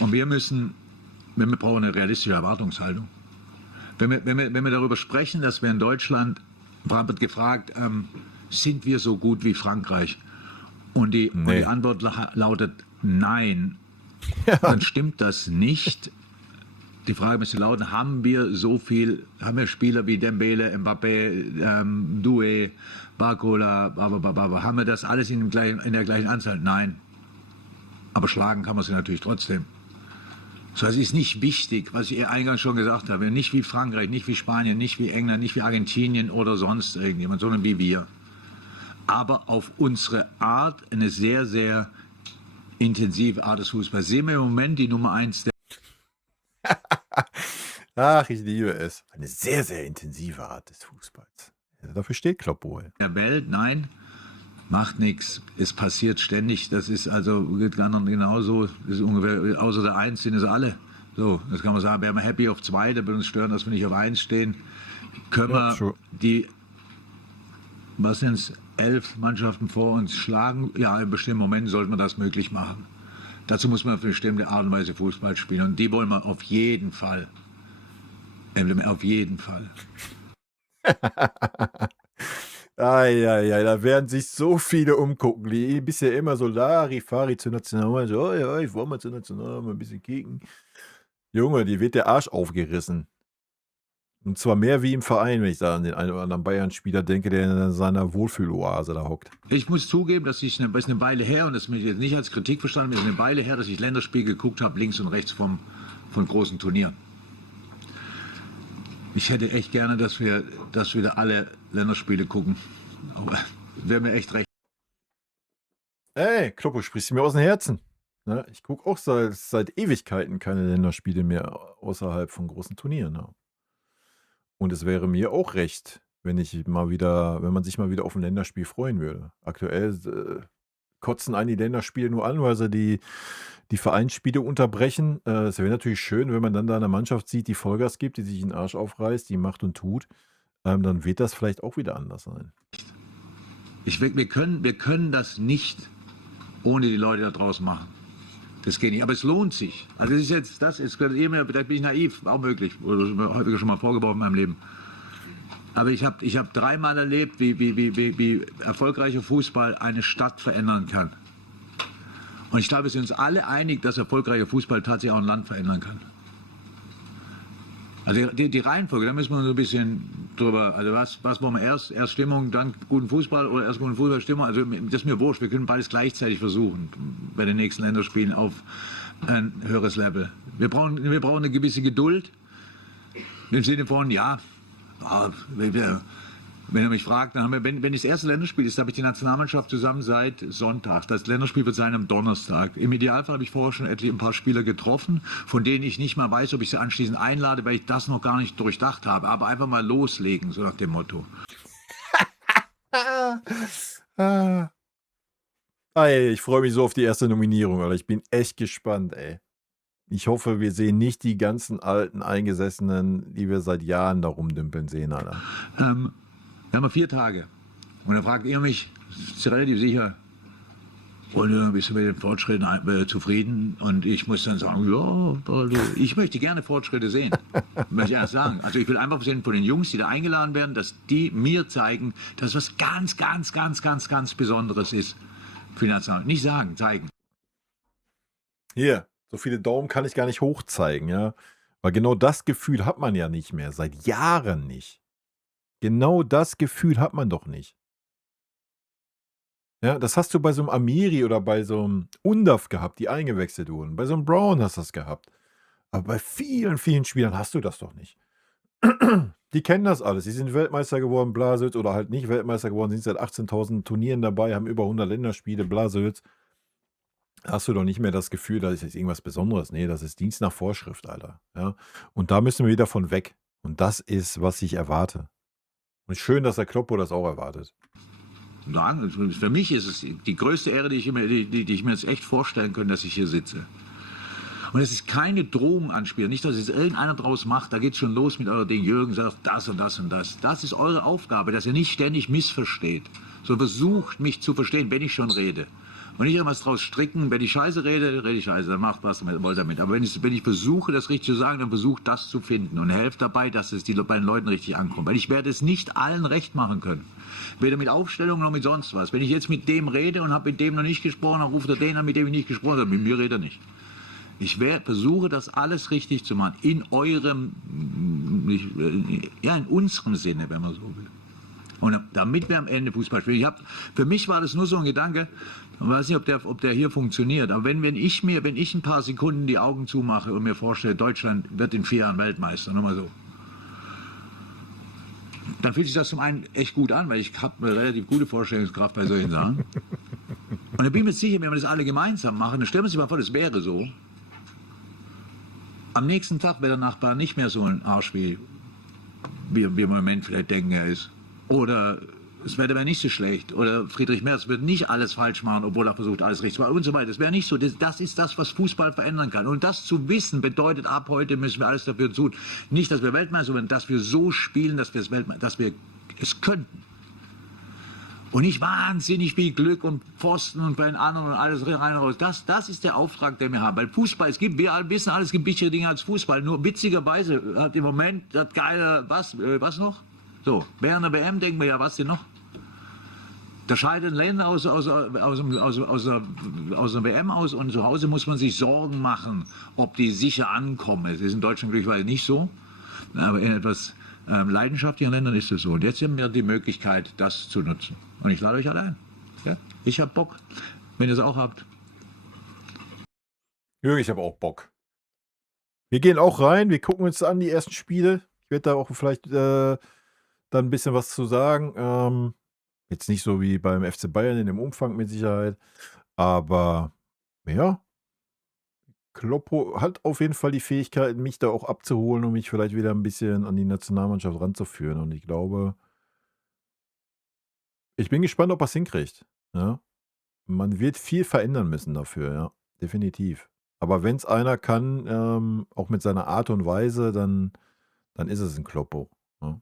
Und wir brauchen eine realistische Erwartungshaltung. Wenn wir darüber sprechen, dass wir in Deutschland, wird gefragt, sind wir so gut wie Frankreich? Und die Antwort lautet nein. Dann stimmt das nicht. Die Frage müsste lauten, haben wir Spieler wie Dembele, Mbappé, Doué, Barcola, haben wir das alles in der gleichen Anzahl? Nein. Aber schlagen kann man sie natürlich trotzdem. So, es ist nicht wichtig, was ich eingangs schon gesagt habe, nicht wie Frankreich, nicht wie Spanien, nicht wie England, nicht wie Argentinien oder sonst irgendjemand, sondern wie wir. Aber auf unsere Art, eine sehr, sehr intensive Art des Fußballs. Sehen wir im Moment die Nummer 1 der Ach, ich liebe es. Eine sehr, sehr intensive Art des Fußballs. Ja, dafür steht Klopp wohl. Welt? Nein, macht nichts. Es passiert ständig. Das ist also geht anderen genauso. Das ist ungefähr, außer der 1 sind es alle. So, das kann man sagen, wären wir happy auf 2, da würde uns stören, dass wir nicht auf 1 stehen. Können wir die, was sind es, 11 Mannschaften vor uns schlagen? Ja, in bestimmten Momenten sollte man das möglich machen. Dazu muss man auf eine bestimmte Art und Weise Fußball spielen. Und die wollen wir auf jeden Fall. Auf jeden Fall. Ja, da werden sich so viele umgucken, die bisher immer so Larifari zur Nationalmannschaft. Oh ja, ich wollte mal zur Nationalmannschaft ein bisschen kicken. Junge, die wird der Arsch aufgerissen. Und zwar mehr wie im Verein, wenn ich da an den einen oder anderen Bayern-Spieler denke, der in seiner Wohlfühloase da hockt. Ich muss zugeben, dass ist eine Weile her, und das ist jetzt nicht als Kritik verstanden, ist eine Weile her, dass ich Länderspiel geguckt habe, links und rechts von großen Turnieren. Ich hätte echt gerne, dass wir da alle Länderspiele gucken. Aber wäre mir echt recht. Ey, Kloppo, sprichst du mir aus dem Herzen. Ne? Ich gucke auch seit Ewigkeiten keine Länderspiele mehr außerhalb von großen Turnieren. Ne? Und es wäre mir auch recht, wenn man sich mal wieder auf ein Länderspiel freuen würde. Aktuell kotzen einen die Länderspiele nur an, weil sie die Vereinsspiele unterbrechen. Es wäre natürlich schön, wenn man dann da eine Mannschaft sieht, die Vollgas gibt, die sich den Arsch aufreißt, die macht und tut. Dann wird das vielleicht auch wieder anders sein. Wir können das nicht ohne die Leute da draußen machen. Das geht nicht. Aber es lohnt sich. Also da bin ich naiv, auch möglich. Oder mir häufiger schon mal vorgeworfen in meinem Leben. Aber ich hab 3-mal erlebt, wie erfolgreicher Fußball eine Stadt verändern kann. Und ich glaube, wir sind uns alle einig, dass erfolgreicher Fußball tatsächlich auch ein Land verändern kann. Also die Reihenfolge, da müssen wir so ein bisschen drüber, also was wollen wir erst Stimmung, dann guten Fußball oder erst guten Fußball, Stimmung, also das ist mir wurscht, wir können beides gleichzeitig versuchen, bei den nächsten Länderspielen auf ein höheres Level. Wir brauchen eine gewisse Geduld, im Sinne von, wenn er mich fragt, dann haben wir, wenn das erste Länderspiel ist, habe ich die Nationalmannschaft zusammen seit Sonntag. Das Länderspiel wird sein am Donnerstag. Im Idealfall habe ich vorher schon ein paar Spieler getroffen, von denen ich nicht mal weiß, ob ich sie anschließend einlade, weil ich das noch gar nicht durchdacht habe. Aber einfach mal loslegen, so nach dem Motto. Ich freue mich so auf die erste Nominierung, Alter. Ich bin echt gespannt, ey. Ich hoffe, wir sehen nicht die ganzen alten Eingesessenen, die wir seit Jahren da rumdümpeln sehen, Alter. Wir haben 4 Tage. Und dann fragt ihr mich, ist relativ sicher, und bist du mit den Fortschritten zufrieden? Und ich muss dann sagen, ja, ich möchte gerne Fortschritte sehen. Möchte ich erst sagen. Also ich will einfach sehen von den Jungs, die da eingeladen werden, dass die mir zeigen, dass was ganz, ganz, ganz, ganz, ganz Besonderes ist für die Nationalmannschaft. Nicht sagen, zeigen. Hier, so viele Daumen kann ich gar nicht hochzeigen, ja. Weil genau das Gefühl hat man ja nicht mehr, seit Jahren nicht. Genau das Gefühl hat man doch nicht. Ja, das hast du bei so einem Amiri oder bei so einem Undaf gehabt, die eingewechselt wurden. Bei so einem Brown hast du das gehabt. Aber bei vielen, vielen Spielern hast du das doch nicht. Die kennen das alles. Die sind Weltmeister geworden, Blasels, oder halt nicht Weltmeister geworden, sind seit 18.000 Turnieren dabei, haben über 100 Länderspiele, Blasels. Hast du doch nicht mehr das Gefühl, das ist jetzt irgendwas Besonderes. Nee, das ist Dienst nach Vorschrift, Alter. Ja? Und da müssen wir wieder von weg. Und das ist, was ich erwarte. Und schön, dass der Kloppo das auch erwartet. sagen. Für mich ist es die größte Ehre, die ich mir jetzt echt vorstellen könnte, dass ich hier sitze. Und es ist keine Drohung anspielen, nicht, dass es irgendeiner draus macht, da geht es schon los mit eurer Ding, Jürgen sagt das und das und das. Das ist eure Aufgabe, dass ihr nicht ständig missversteht, sondern versucht, mich zu verstehen, wenn ich schon rede. Und nicht irgendwas draus stricken, wenn ich Scheiße rede ich Scheiße, dann macht was wollt damit. Aber wenn ich versuche, das richtig zu sagen, dann versucht das zu finden und helft dabei, dass es bei den Leuten richtig ankommt. Weil ich werde es nicht allen recht machen können. Weder mit Aufstellung noch mit sonst was. Wenn ich jetzt mit dem rede und habe mit dem noch nicht gesprochen, dann ruft er den an, mit dem ich nicht gesprochen habe, mit mir redet er nicht. Ich versuche, das alles richtig zu machen. In eurem, in unserem Sinne, wenn man so will. Und damit wir am Ende Fußball spielen. Für mich war das nur so ein Gedanke, ich weiß nicht, ob der hier funktioniert, aber wenn ich ein paar Sekunden die Augen zumache und mir vorstelle, Deutschland wird in 4 Jahren Weltmeister, nur mal so, dann fühlt sich das zum einen echt gut an, weil ich habe eine relativ gute Vorstellungskraft bei solchen Sachen. Und dann bin ich mir sicher, wenn wir das alle gemeinsam machen, dann stellen wir uns mal vor, das wäre so. Am nächsten Tag wäre der Nachbar nicht mehr so ein Arsch, wie wir im Moment vielleicht denken, er ist. Oder das Wetter wäre nicht so schlecht. Oder Friedrich Merz wird nicht alles falsch machen, obwohl er versucht, alles richtig zu machen und so weiter. Das wäre nicht so. Das ist das, was Fußball verändern kann. Und das zu wissen, bedeutet, ab heute müssen wir alles dafür tun. Nicht, dass wir Weltmeister werden, dass wir so spielen, dass wir es könnten. Und nicht wahnsinnig viel Glück und Pfosten und bei den anderen und alles rein raus. Das ist der Auftrag, den wir haben. Weil Fußball, wir alle wissen, alles gibt wichtigere Dinge als Fußball. Nur witzigerweise hat im Moment das geile, was noch? So, während der WM denken wir ja, was denn noch? Da scheiden Länder aus der WM aus und zu Hause muss man sich Sorgen machen, ob die sicher ankommen. Das ist in Deutschland glücklicherweise nicht so, aber in etwas leidenschaftlichen Ländern ist es so. Und jetzt haben wir die Möglichkeit, das zu nutzen. Und ich lade euch alle ein. Ja? Ich habe Bock, wenn ihr es auch habt. Jürgen, ich habe auch Bock. Wir gehen auch rein, wir gucken uns an die ersten Spiele. Ich werde da auch vielleicht dann ein bisschen was zu sagen. Jetzt nicht so wie beim FC Bayern in dem Umfang mit Sicherheit. Aber ja, Kloppo hat auf jeden Fall die Fähigkeit, mich da auch abzuholen und mich vielleicht wieder ein bisschen an die Nationalmannschaft ranzuführen. Und ich glaube, ich bin gespannt, ob er es hinkriegt. Ja? Man wird viel verändern müssen dafür, ja, definitiv. Aber wenn es einer kann, auch mit seiner Art und Weise, dann ist es ein Kloppo. Ja?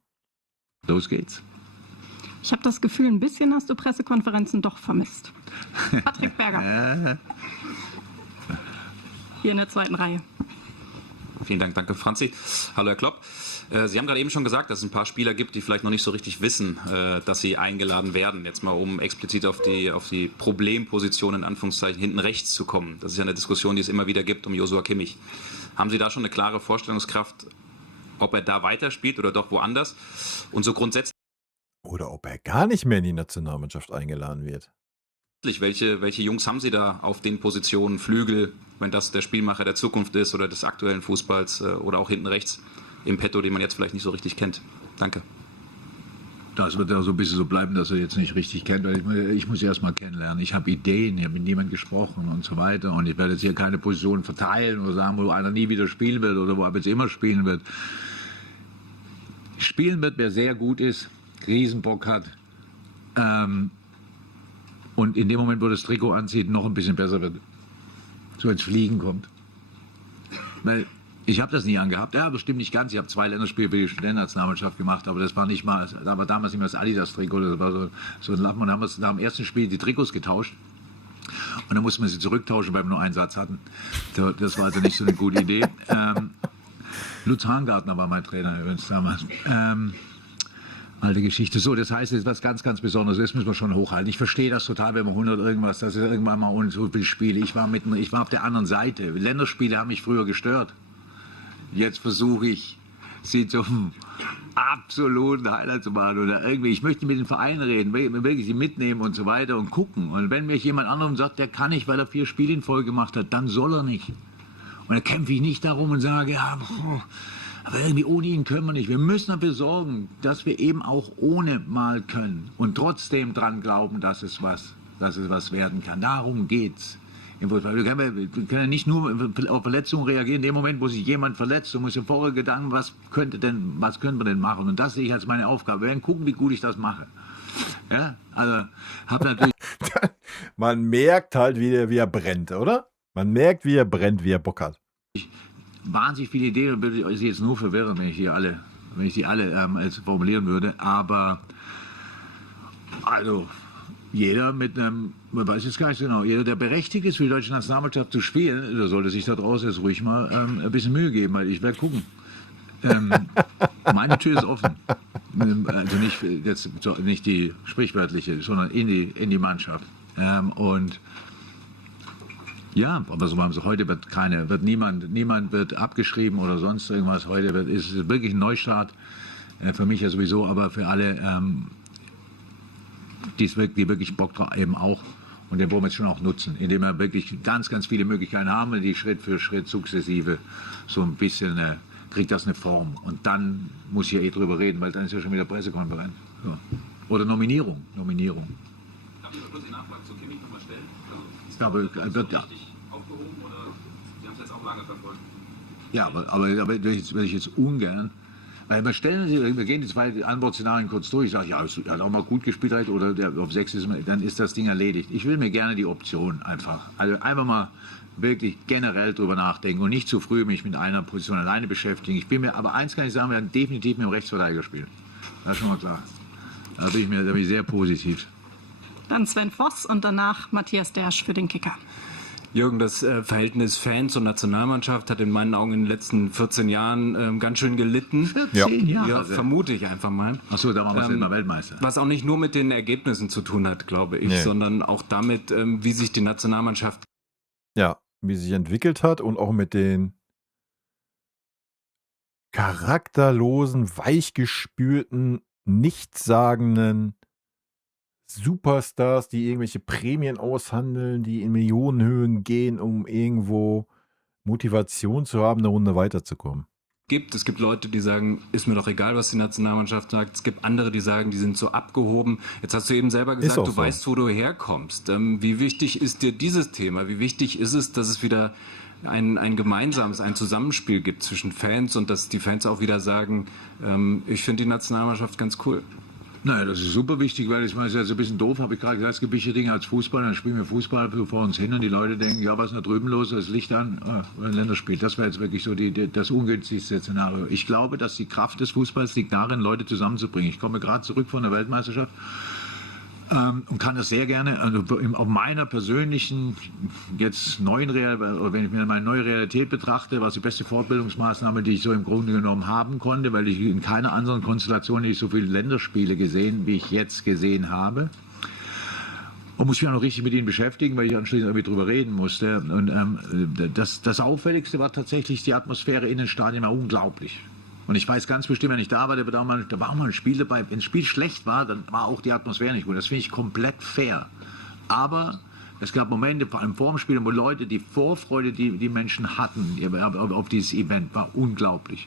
Los geht's. Ich habe das Gefühl, ein bisschen hast du Pressekonferenzen doch vermisst. Patrick Berger. Hier in der zweiten Reihe. Vielen Dank, danke Franzi. Hallo Herr Klopp. Sie haben gerade eben schon gesagt, dass es ein paar Spieler gibt, die vielleicht noch nicht so richtig wissen, dass sie eingeladen werden. Jetzt mal, um explizit auf die Problemposition in Anführungszeichen hinten rechts zu kommen. Das ist ja eine Diskussion, die es immer wieder gibt um Joshua Kimmich. Haben Sie da schon eine klare Vorstellungskraft, ob er da weiterspielt oder doch woanders? Und so grundsätzlich, Oder ob er gar nicht mehr in die Nationalmannschaft eingeladen wird. welche Jungs haben Sie da auf den Positionen, Flügel, wenn das der Spielmacher der Zukunft ist oder des aktuellen Fußballs oder auch hinten rechts im Petto, den man jetzt vielleicht nicht so richtig kennt? Danke. Das wird ja so ein bisschen so bleiben, dass er jetzt nicht richtig kennt, weil ich muss erst mal kennenlernen. Ich habe Ideen, ich habe mit niemandem gesprochen und so weiter. Und ich werde jetzt hier keine Position verteilen oder sagen, wo einer nie wieder spielen wird oder wo er jetzt immer spielen wird. Spielen wird, wer sehr gut ist, Riesenbock hat und in dem Moment, wo das Trikot anzieht, noch ein bisschen besser wird. So ins Fliegen kommt. Weil ich habe das nie angehabt. Ja, bestimmt nicht ganz. Ich habe 2 Länderspiele für die Studentennationalmannschaft gemacht, aber das war nicht mal, da war damals nicht mehr das Adidas-Trikot, das war so ein Lappen. Und haben wir nach dem ersten Spiel die Trikots getauscht. Und dann mussten wir sie zurücktauschen, weil wir nur einen Satz hatten. Das war also nicht so eine gute Idee. Lutz Hahngartner war mein Trainer übrigens damals. Alte Geschichte. So, das heißt, das ist was ganz, ganz Besonderes. Das müssen wir schon hochhalten. Ich verstehe das total, wenn man 100 irgendwas, das ist irgendwann mal ohne so viele Spiele. Ich war auf der anderen Seite. Länderspiele haben mich früher gestört. Jetzt versuche ich, sie zum absoluten Highlight zu machen oder irgendwie. Ich möchte mit den Vereinen reden, wirklich sie mitnehmen und so weiter und gucken. Und wenn mir jemand anderem sagt, der kann nicht, weil er 4 Spiele in Folge gemacht hat, dann soll er nicht. Und dann kämpfe ich nicht darum und sage, ja, aber irgendwie ohne ihn können wir nicht. Wir müssen dafür sorgen, dass wir eben auch ohne mal können und trotzdem dran glauben, dass es was werden kann. Darum geht's. Wir können ja nicht nur auf Verletzungen reagieren. In dem Moment, wo sich jemand verletzt, so muss ich vorher Gedanken, was können wir denn machen? Und das sehe ich als meine Aufgabe. Wir werden gucken, wie gut ich das mache. Ja, also habe natürlich Man merkt halt, wie er brennt, oder? Man merkt, wie er brennt, wie er Bock hat. wahnsinnig viele Ideen und würde ich jetzt nur verwirren, wenn ich die alle jetzt formulieren würde. Aber also jeder mit einem, man weiß jetzt gar nicht genau, jeder, der berechtigt ist, für die deutsche Nationalmannschaft zu spielen, der sollte sich da draußen jetzt ruhig mal ein bisschen Mühe geben, weil ich werde gucken. Meine Tür ist offen. Also nicht die sprichwörtliche, sondern in die Mannschaft. Und ja, aber so haben sie heute niemand wird abgeschrieben oder sonst irgendwas. Heute ist es wirklich ein Neustart. Für mich ja sowieso, aber für alle, die wirklich Bock drauf eben auch. Und den wollen wir jetzt schon auch nutzen, indem wir wirklich ganz, ganz viele Möglichkeiten haben, die Schritt für Schritt sukzessive so ein bisschen kriegt das eine Form. Und dann muss ich ja drüber reden, weil dann ist ja schon wieder Pressekonferenz. So. Oder Nominierung. Darf ich mal kurz die Nachfrage zu Kimmich nochmal stellen? Ich glaube, wird ja. Aufgehoben oder Sie haben es jetzt auch lange verfolgt? Ja, aber will ich jetzt ungern. Weil wir gehen die zwei Antwortszenarien kurz durch. Ich sage, ja, er hat auch mal gut gespielt halt, oder der auf 6 ist, dann ist das Ding erledigt. Ich will mir gerne die Option einfach. Also einfach mal wirklich generell drüber nachdenken und nicht zu früh mich mit einer Position alleine beschäftigen. Aber eins kann ich sagen, wir werden definitiv mit dem Rechtsverteidiger spielen. Das ist schon mal klar. Da bin ich sehr positiv. Dann Sven Voss und danach Matthias Dersch für den Kicker. Jürgen, das Verhältnis Fans und Nationalmannschaft hat in meinen Augen in den letzten 14 Jahren ganz schön gelitten. 14 Jahre? Ja, vermute ich einfach mal. Achso, da waren wir immer Weltmeister. Was auch nicht nur mit den Ergebnissen zu tun hat, glaube ich, sondern auch damit, wie sich die Nationalmannschaft Wie sie sich entwickelt hat und auch mit den charakterlosen, weichgespülten, nichtssagenden Superstars, die irgendwelche Prämien aushandeln, die in Millionenhöhen gehen, um irgendwo Motivation zu haben, eine Runde weiterzukommen. gibt. Es gibt Leute, die sagen, ist mir doch egal, was die Nationalmannschaft sagt. Es gibt andere, die sagen, die sind so abgehoben. Jetzt hast du eben selber gesagt, du weißt, wo du herkommst. Wie wichtig ist dir dieses Thema? Wie wichtig ist es, dass es wieder ein gemeinsames, ein Zusammenspiel gibt zwischen Fans und dass die Fans auch wieder sagen, ich finde die Nationalmannschaft ganz cool? Naja, das ist super wichtig, weil ich meine, es ist jetzt ein bisschen doof, habe ich gerade gesagt, es gibt wichtige Dinge als Fußball, dann spielen wir Fußball vor uns hin und die Leute denken, ja, was ist da drüben los, das Licht an, ein Länderspiel. Das wäre jetzt wirklich so das ungünstigste Szenario. Ich glaube, dass die Kraft des Fußballs liegt darin, Leute zusammenzubringen. Ich komme gerade zurück von der Weltmeisterschaft und kann das sehr gerne, also auf meiner persönlichen, jetzt neuen Realität, oder wenn ich mir meine neue Realität betrachte, war es die beste Fortbildungsmaßnahme, die ich so im Grunde genommen haben konnte, weil ich in keiner anderen Konstellation nicht so viele Länderspiele gesehen, wie ich jetzt gesehen habe. Und muss mich auch noch richtig mit ihnen beschäftigen, weil ich anschließend irgendwie drüber reden musste. Und das Auffälligste war tatsächlich die Atmosphäre in den Stadien, war unglaublich. Und ich weiß ganz bestimmt, wenn ich da war, da war auch mal ein Spiel dabei. Wenn ein Spiel schlecht war, dann war auch die Atmosphäre nicht gut. Das finde ich komplett fair. Aber es gab Momente, vor allem vor dem Spiel, wo Leute, die Vorfreude, die Menschen hatten auf dieses Event, war unglaublich.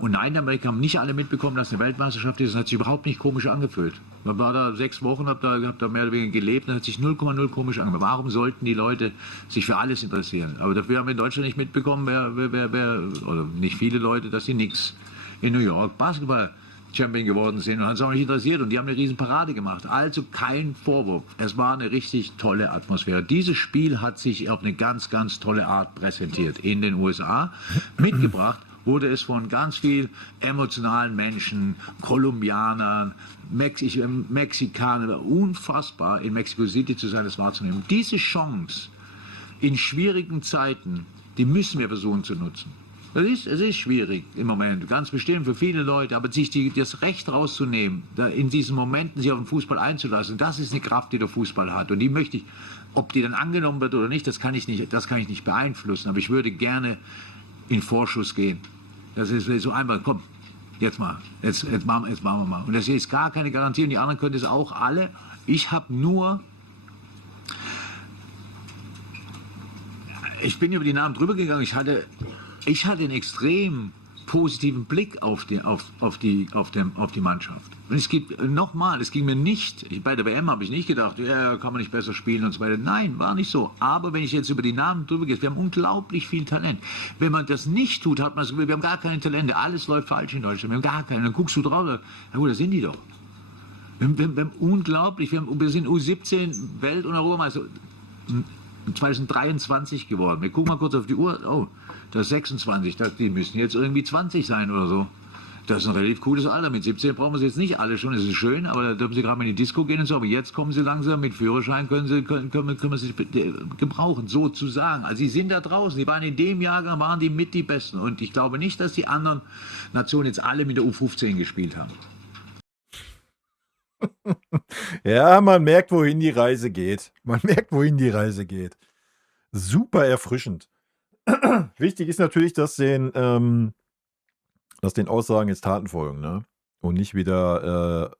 Und nein, in Amerika haben nicht alle mitbekommen, dass eine Weltmeisterschaft ist. Das hat sich überhaupt nicht komisch angefühlt. Man war da 6 Wochen, hab da mehr oder weniger gelebt, das hat sich 0,0 komisch angefühlt. Warum sollten die Leute sich für alles interessieren? Aber dafür haben wir in Deutschland nicht mitbekommen, oder nicht viele Leute, dass sie nichts in New York Basketball-Champion geworden sind und hat es auch nicht interessiert. Und die haben eine riesen Parade gemacht. Also kein Vorwurf. Es war eine richtig tolle Atmosphäre. Dieses Spiel hat sich auf eine ganz, ganz tolle Art präsentiert in den USA. Mitgebracht wurde es von ganz viel emotionalen Menschen, Kolumbianern, Mexikanern, unfassbar in Mexico City zu sein, das wahrzunehmen. Diese Chance in schwierigen Zeiten, die müssen wir versuchen zu nutzen. Es ist schwierig im Moment, ganz bestimmt für viele Leute, aber sich das Recht rauszunehmen, in diesen Momenten sich auf den Fußball einzulassen, das ist eine Kraft, die der Fußball hat. Und die möchte ich, ob die dann angenommen wird oder nicht, das kann ich nicht beeinflussen, aber ich würde gerne in Vorschuss gehen. Das ist so einfach, komm, jetzt machen wir mal. Und das ist gar keine Garantie und die anderen können es auch alle. Ich bin über die Namen drüber gegangen, ich hatte einen extrem positiven Blick auf die Mannschaft. Und es ging mir nicht, bei der WM habe ich nicht gedacht, ja, kann man nicht besser spielen und so weiter. Nein, war nicht so. Aber wenn ich jetzt über die Namen drüber gehe, wir haben unglaublich viel Talent. Wenn man das nicht tut, hat man das Gefühl, wir haben gar keine Talente, alles läuft falsch in Deutschland, wir haben gar keine. Dann guckst du drauf, na gut, da sind die doch. Unglaublich. Wir sind U17 Welt- und Europameister 2023 geworden. Wir gucken mal kurz auf die Uhr. Oh, das ist 26. Die müssen jetzt irgendwie 20 sein oder so. Das ist ein relativ cooles Alter. Mit 17 brauchen wir sie jetzt nicht alle schon. Das ist schön, aber da dürfen sie gerade mal in die Disco gehen und so. Aber jetzt kommen sie langsam mit Führerschein, können wir sie gebrauchen, sozusagen. Also sie sind da draußen. Die waren in dem Jahrgang, waren die mit die Besten. Und ich glaube nicht, dass die anderen Nationen jetzt alle mit der U15 gespielt haben. Ja, man merkt, wohin die Reise geht. Man merkt, wohin die Reise geht. Super erfrischend. Wichtig ist natürlich, dass den Aussagen jetzt Taten folgen, ne? Und nicht wieder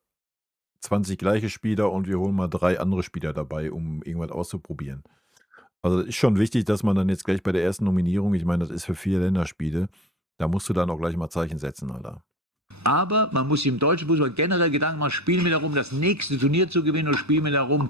20 gleiche Spieler und wir holen mal 3 andere Spieler dabei, um irgendwas auszuprobieren. Also ist schon wichtig, dass man dann jetzt gleich bei der ersten Nominierung, ich meine, das ist für 4 Länderspiele, da musst du dann auch gleich mal Zeichen setzen, Alter. Aber man muss sich im deutschen Fußball generell Gedanken machen, spielen wir darum, das nächste Turnier zu gewinnen oder spielen wir darum,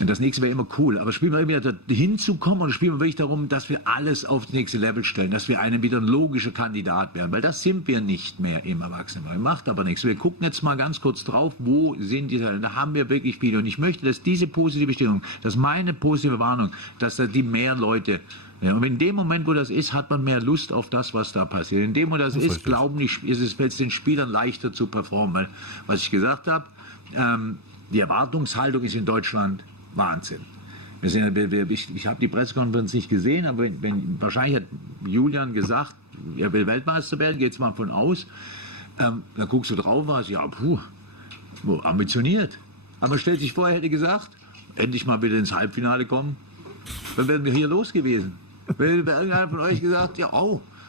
das nächste wäre immer cool, aber spielen wir immer wieder hinzukommen oder spielen wir wirklich darum, dass wir alles aufs nächste Level stellen, dass wir wieder ein logischer Kandidat werden, weil das sind wir nicht mehr im Erwachsenenbereich. Macht aber nichts. Wir gucken jetzt mal ganz kurz drauf, wo sind die, da haben wir wirklich viele und ich möchte, dass diese positive Stimmung, dass meine positive Warnung, dass da die mehr Leute, ja, und in dem Moment, wo das ist, hat man mehr Lust auf das, was da passiert. In dem, wo das ist, fällt es den Spielern leichter zu performen, weil, was ich gesagt habe, die Erwartungshaltung ist in Deutschland Wahnsinn. Ich habe die Pressekonferenz nicht gesehen, aber wahrscheinlich hat Julian gesagt, er will Weltmeister werden, geht es mal von aus. Da guckst du drauf, was, ja, ambitioniert. Aber man stellt sich vor, er hätte gesagt, endlich mal wieder ins Halbfinale kommen, dann wären wir hier los gewesen. Wenn irgendeiner von euch gesagt, ja,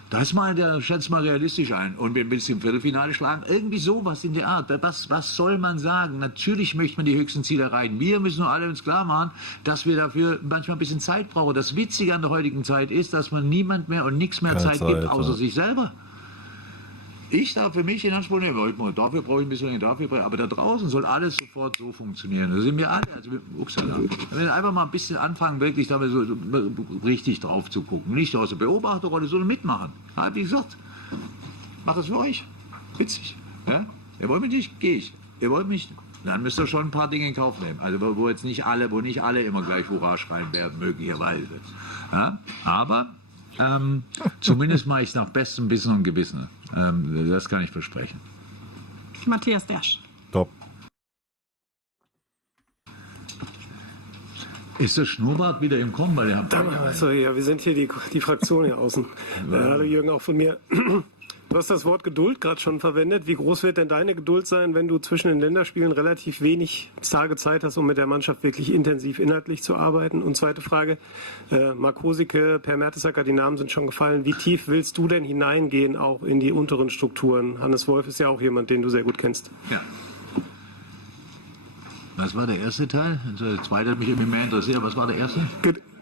der schätzt mal realistisch ein und wir müssen im Viertelfinale schlagen. Irgendwie sowas in der Art. Was soll man sagen? Natürlich möchte man die höchsten Ziele erreichen. Wir müssen nur alle uns klar machen, dass wir dafür manchmal ein bisschen Zeit brauchen. Das Witzige an der heutigen Zeit ist, dass man niemand mehr und nichts mehr Zeit gibt, außer sich selber. Ich darf für mich in Anspruch nehmen, dafür brauche ich ein bisschen, aber da draußen soll alles sofort so funktionieren. Da sind wir alle, wenn wir einfach mal ein bisschen anfangen, wirklich damit so richtig drauf zu gucken. Nicht aus der Beobachterrolle, sondern mitmachen. Ja, wie gesagt, mach das für euch. Witzig. Ja? Ihr wollt mich nicht, gehe ich. Ihr wollt mich, dann müsst ihr schon ein paar Dinge in Kauf nehmen. Also wo nicht alle immer gleich Hurra schreien werden, möglicherweise. Ja? Aber zumindest mache ich es nach bestem Wissen und Gewissen. Das kann ich versprechen. Matthias Dersch. Top. Ist der Schnurrbart wieder im Kommen? Weil wir sind hier die Fraktion hier außen. Hallo Jürgen, auch von mir. Du hast das Wort Geduld gerade schon verwendet. Wie groß wird denn deine Geduld sein, wenn du zwischen den Länderspielen relativ wenig Tage Zeit hast, um mit der Mannschaft wirklich intensiv inhaltlich zu arbeiten? Und zweite Frage, Marc Hosicke, Per Mertesacker, die Namen sind schon gefallen. Wie tief willst du denn hineingehen, auch in die unteren Strukturen? Hannes Wolf ist ja auch jemand, den du sehr gut kennst. Ja. Was war der erste Teil? Der zweite hat mich irgendwie mehr interessiert. Was war der erste?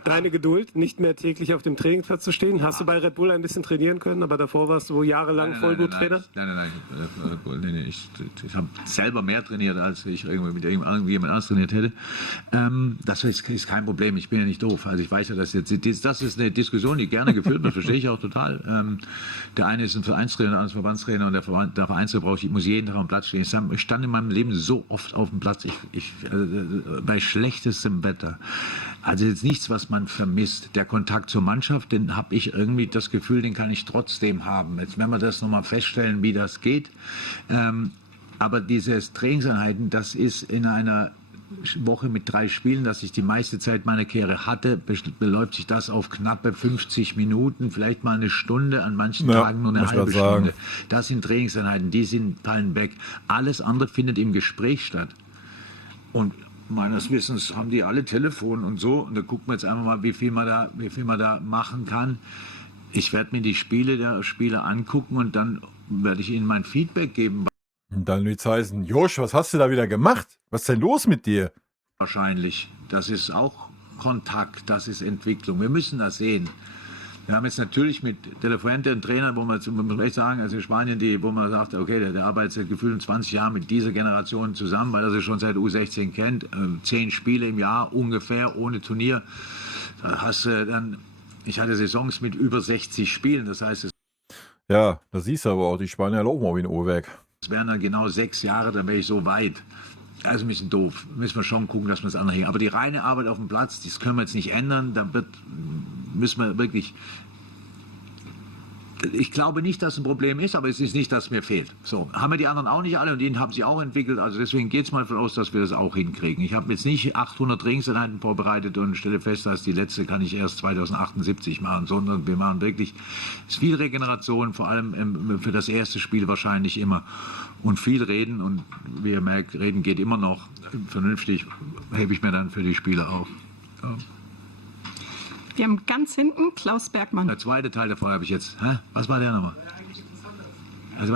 Deine Geduld, nicht mehr täglich auf dem Trainingsplatz zu stehen. Hast du bei Red Bull ein bisschen trainieren können, aber davor warst du jahrelang Vollbluttrainer? Nein. Ich habe selber mehr trainiert, als ich irgendwie mit irgendjemand anders trainiert hätte. Das ist kein Problem. Ich bin ja nicht doof. Also ich weiß ja, das ist eine Diskussion, die gerne geführt wird, verstehe ich auch total. Der eine ist ein Vereinstrainer, der andere ist Verbandstrainer und der Vereinstrainer muss jeden Tag am Platz stehen. Ich stand in meinem Leben so oft auf dem Platz, bei schlechtestem Wetter. Also jetzt nichts, was man vermisst. Der Kontakt zur Mannschaft, den habe ich irgendwie das Gefühl, den kann ich trotzdem haben. Jetzt werden wir das nochmal feststellen, wie das geht. Aber diese Trainingseinheiten, das ist in einer Woche mit 3 Spielen, dass ich die meiste Zeit meiner Karriere hatte, beläuft sich das auf knappe 50 Minuten, vielleicht mal eine Stunde, an manchen Tagen nur eine halbe Stunde. Das sind Trainingseinheiten, fallen weg. Alles andere findet im Gespräch statt. Und meines Wissens haben die alle Telefon und so. Und da gucken wir jetzt einfach mal, wie viel man da machen kann. Ich werde mir die Spiele der Spieler angucken und dann werde ich ihnen mein Feedback geben. Und dann wird es heißen, Josh, was hast du da wieder gemacht? Was ist denn los mit dir? Wahrscheinlich. Das ist auch Kontakt, das ist Entwicklung. Wir müssen das sehen. Wir haben jetzt natürlich mit De La Fuente einen Trainer, wo man muss echt sagen, also in Spanien, wo man sagt, okay, der arbeitet seit gefühlt 20 Jahren mit dieser Generation zusammen, weil er sie schon seit U16 kennt. 10 Spiele im Jahr ungefähr, ohne Turnier. Ich hatte Saisons mit über 60 Spielen, das heißt... Ja, da siehst du aber auch, die Spanier laufen auch wie ein Uhrwerk. Es wären dann genau 6 Jahre, dann wäre ich so weit. Also ein bisschen doof. Müssen wir schon gucken, dass wir das andere hinkriegen. Aber die reine Arbeit auf dem Platz, das können wir jetzt nicht ändern. Müssen wir wirklich. Ich glaube nicht, dass es ein Problem ist, aber es ist nicht, dass es mir fehlt. So, haben wir die anderen auch nicht alle und die haben sie auch entwickelt. Also deswegen geht es mal davon aus, dass wir das auch hinkriegen. Ich habe jetzt nicht 800 Trainingseinheiten vorbereitet und stelle fest, dass die letzte kann ich erst 2078 machen, sondern wir machen wirklich viel Regeneration, vor allem für das erste Spiel wahrscheinlich immer. Und viel reden und wie ihr merkt, reden geht immer noch. Vernünftig hebe ich mir dann für die Spiele auf. Ja. Wir haben ganz hinten Klaus Bergmann. Der zweite Teil der Frage habe ich jetzt. Was war der nochmal? Also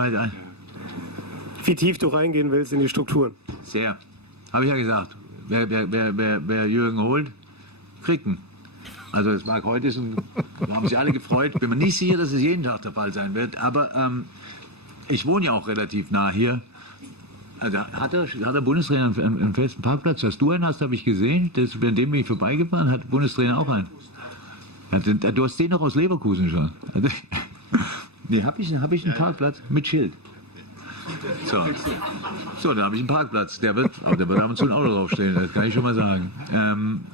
wie tief du reingehen willst in die Strukturen. Sehr. Habe ich ja gesagt. Wer Jürgen holt, kriegt ihn. Also es mag heute ist, da haben sich alle gefreut. Bin mir nicht sicher, dass es jeden Tag der Fall sein wird. Aber ich wohne ja auch relativ nah hier. Also hat der Bundestrainer einen festen Parkplatz? Dass du einen hast, habe ich gesehen. Bei dem bin ich vorbeigefahren. Hat der Bundestrainer auch einen? Du hast den noch aus Leverkusen schon. Nee, habe ich einen Parkplatz mit Schild. So, dann habe ich einen Parkplatz. Der wird ab und zu ein Auto draufstehen, das kann ich schon mal sagen.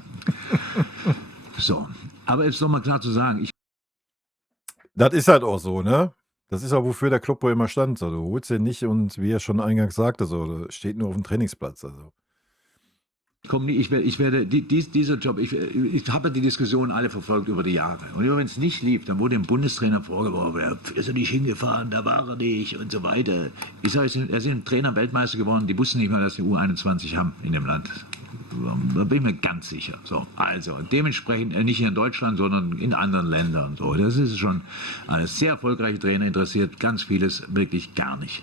So, aber jetzt nochmal klar zu sagen. Das ist halt auch so, ne? Das ist auch, wofür der Kloppo immer stand. So, du holst den nicht und wie er schon eingangs sagte, so, steht nur auf dem Trainingsplatz. Also. Dieser Job, ich habe die Diskussion alle verfolgt über die Jahre. Und immer wenn es nicht lief, dann wurde dem Bundestrainer vorgeworfen, er ist er nicht hingefahren, da war er nicht und so weiter. Ich sage, er sind Trainer Weltmeister geworden, die wussten nicht mal, dass die U21 haben in dem Land. Da bin ich mir ganz sicher. So, also dementsprechend nicht hier in Deutschland, sondern in anderen Ländern. So, das ist schon alles sehr erfolgreiche Trainer, interessiert ganz vieles wirklich gar nicht.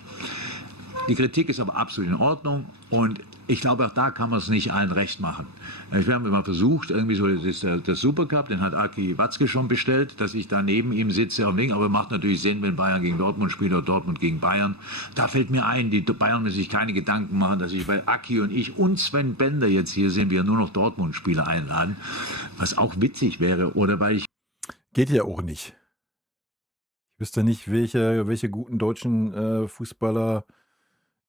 Die Kritik ist aber absolut in Ordnung und ich glaube, auch da kann man es nicht allen recht machen. Wir haben immer versucht, irgendwie so, das ist der Supercup, den hat Aki Watzke schon bestellt, dass ich da neben ihm sitze am Ding, aber macht natürlich Sinn, wenn Bayern gegen Dortmund spielt oder Dortmund gegen Bayern. Da fällt mir ein, die Bayern müssen sich keine Gedanken machen, dass ich bei Aki und ich und Sven Bender jetzt hier sind, wir nur noch Dortmund-Spieler einladen, was auch witzig wäre, oder weil ich... Geht ja auch nicht. Ich wüsste nicht, welche guten deutschen Fußballer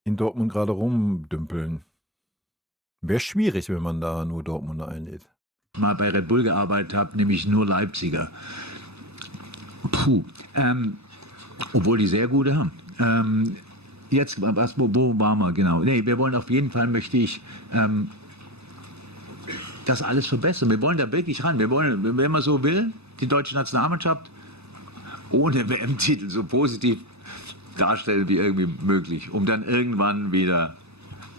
in Dortmund gerade rumdümpeln. Wäre schwierig, wenn man da nur Dortmunder einlädt. Mal bei Red Bull gearbeitet habe, nämlich nur Leipziger. Obwohl die sehr gute haben. Jetzt, wo waren wir genau? Nee, wir wollen auf jeden Fall, möchte ich das alles verbessern. Wir wollen da wirklich ran. Wir wollen, wenn man so will, die deutsche Nationalmannschaft ohne WM-Titel so positiv darstellen wie irgendwie möglich, um dann irgendwann wieder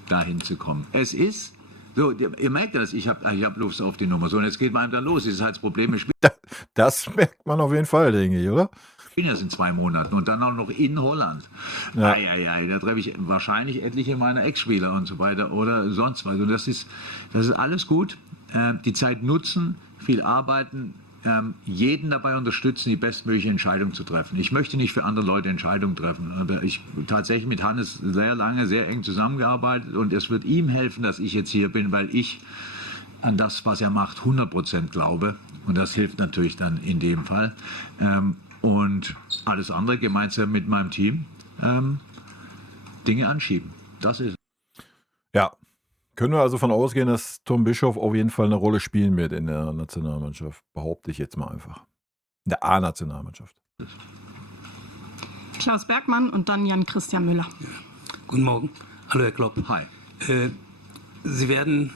dahin zu kommen. Es ist so, ihr merkt das, ich hab Lust auf die Nummer. So, und jetzt geht man dann los. Das ist halt das Problem. Das merkt man auf jeden Fall, denke ich, oder? Ich bin erst in 2 Monaten und dann auch noch in Holland. Ja. Da treffe ich wahrscheinlich etliche meiner Ex-Spieler und so weiter oder sonst was. Und das ist alles gut. Die Zeit nutzen, viel arbeiten, jeden dabei unterstützen, die bestmögliche Entscheidung zu treffen. Ich möchte nicht für andere Leute Entscheidungen treffen. Aber ich tatsächlich mit Hannes sehr lange, sehr eng zusammengearbeitet und es wird ihm helfen, dass ich jetzt hier bin, weil ich an das, was er macht, 100% glaube. Und das hilft natürlich dann in dem Fall. Und alles andere gemeinsam mit meinem Team Dinge anschieben. Das ist es. Ja. Können wir also von ausgehen, dass Tom Bischof auf jeden Fall eine Rolle spielen wird in der Nationalmannschaft? Behaupte ich jetzt mal einfach. In der A-Nationalmannschaft. Klaus Bergmann und dann Jan-Christian Müller. Ja. Guten Morgen. Hallo, Herr Klopp. Hi. Sie werden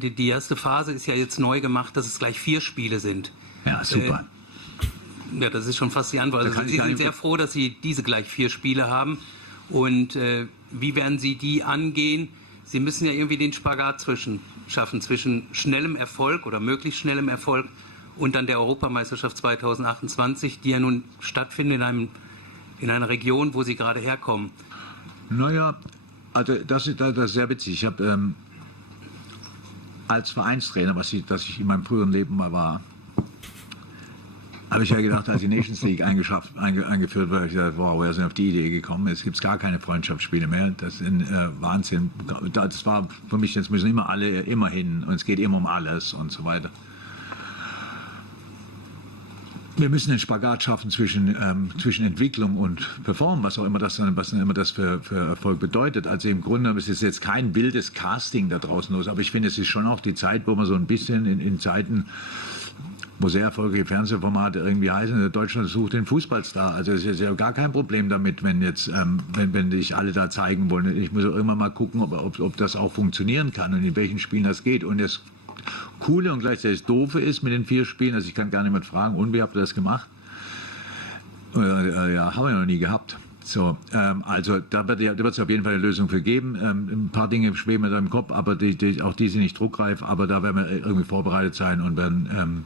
die erste Phase ist ja jetzt neu gemacht, dass es gleich 4 Spiele sind. Ja, super. Ja, das ist schon fast die Antwort. Also Sie sind sehr froh, dass Sie diese gleich 4 Spiele haben. Und wie werden Sie die angehen? Sie müssen ja irgendwie den Spagat schaffen zwischen schnellem Erfolg oder möglichst schnellem Erfolg und dann der Europameisterschaft 2028, die ja nun stattfindet in einer Region, wo Sie gerade herkommen. Naja, also das ist sehr witzig. Ich habe als Vereinstrainer, das ich in meinem früheren Leben mal war, habe ich ja gedacht, als die Nations League eingeführt wurde, ich gedacht, wow, wer ist denn auf die Idee gekommen? Jetzt gibt es gar keine Freundschaftsspiele mehr. Das ist Wahnsinn. Das war für mich, jetzt müssen alle immer hin und es geht immer um alles und so weiter. wir müssen den Spagat schaffen zwischen Entwicklung und Perform, was dann immer das für Erfolg bedeutet. Also im Grunde genommen ist es jetzt kein wildes Casting da draußen los, aber ich finde, es ist schon auch die Zeit, wo man so ein bisschen in Zeiten, wo sehr erfolgreiche Fernsehformate irgendwie heißen, Deutschland sucht den Fußballstar. Also es ist ja gar kein Problem damit, wenn jetzt, wenn dich alle da zeigen wollen. Ich muss auch irgendwann mal gucken, ob das auch funktionieren kann und in welchen Spielen das geht. Und das Coole und gleichzeitig das Doofe ist mit den 4 Spielen, also ich kann gar niemand fragen, und wie habt ihr das gemacht? Ja, haben wir noch nie gehabt. So, also da wird es auf jeden Fall eine Lösung für geben. Ein paar Dinge schweben mir da im Kopf, aber auch die sind nicht druckreif, aber da werden wir irgendwie vorbereitet sein und werden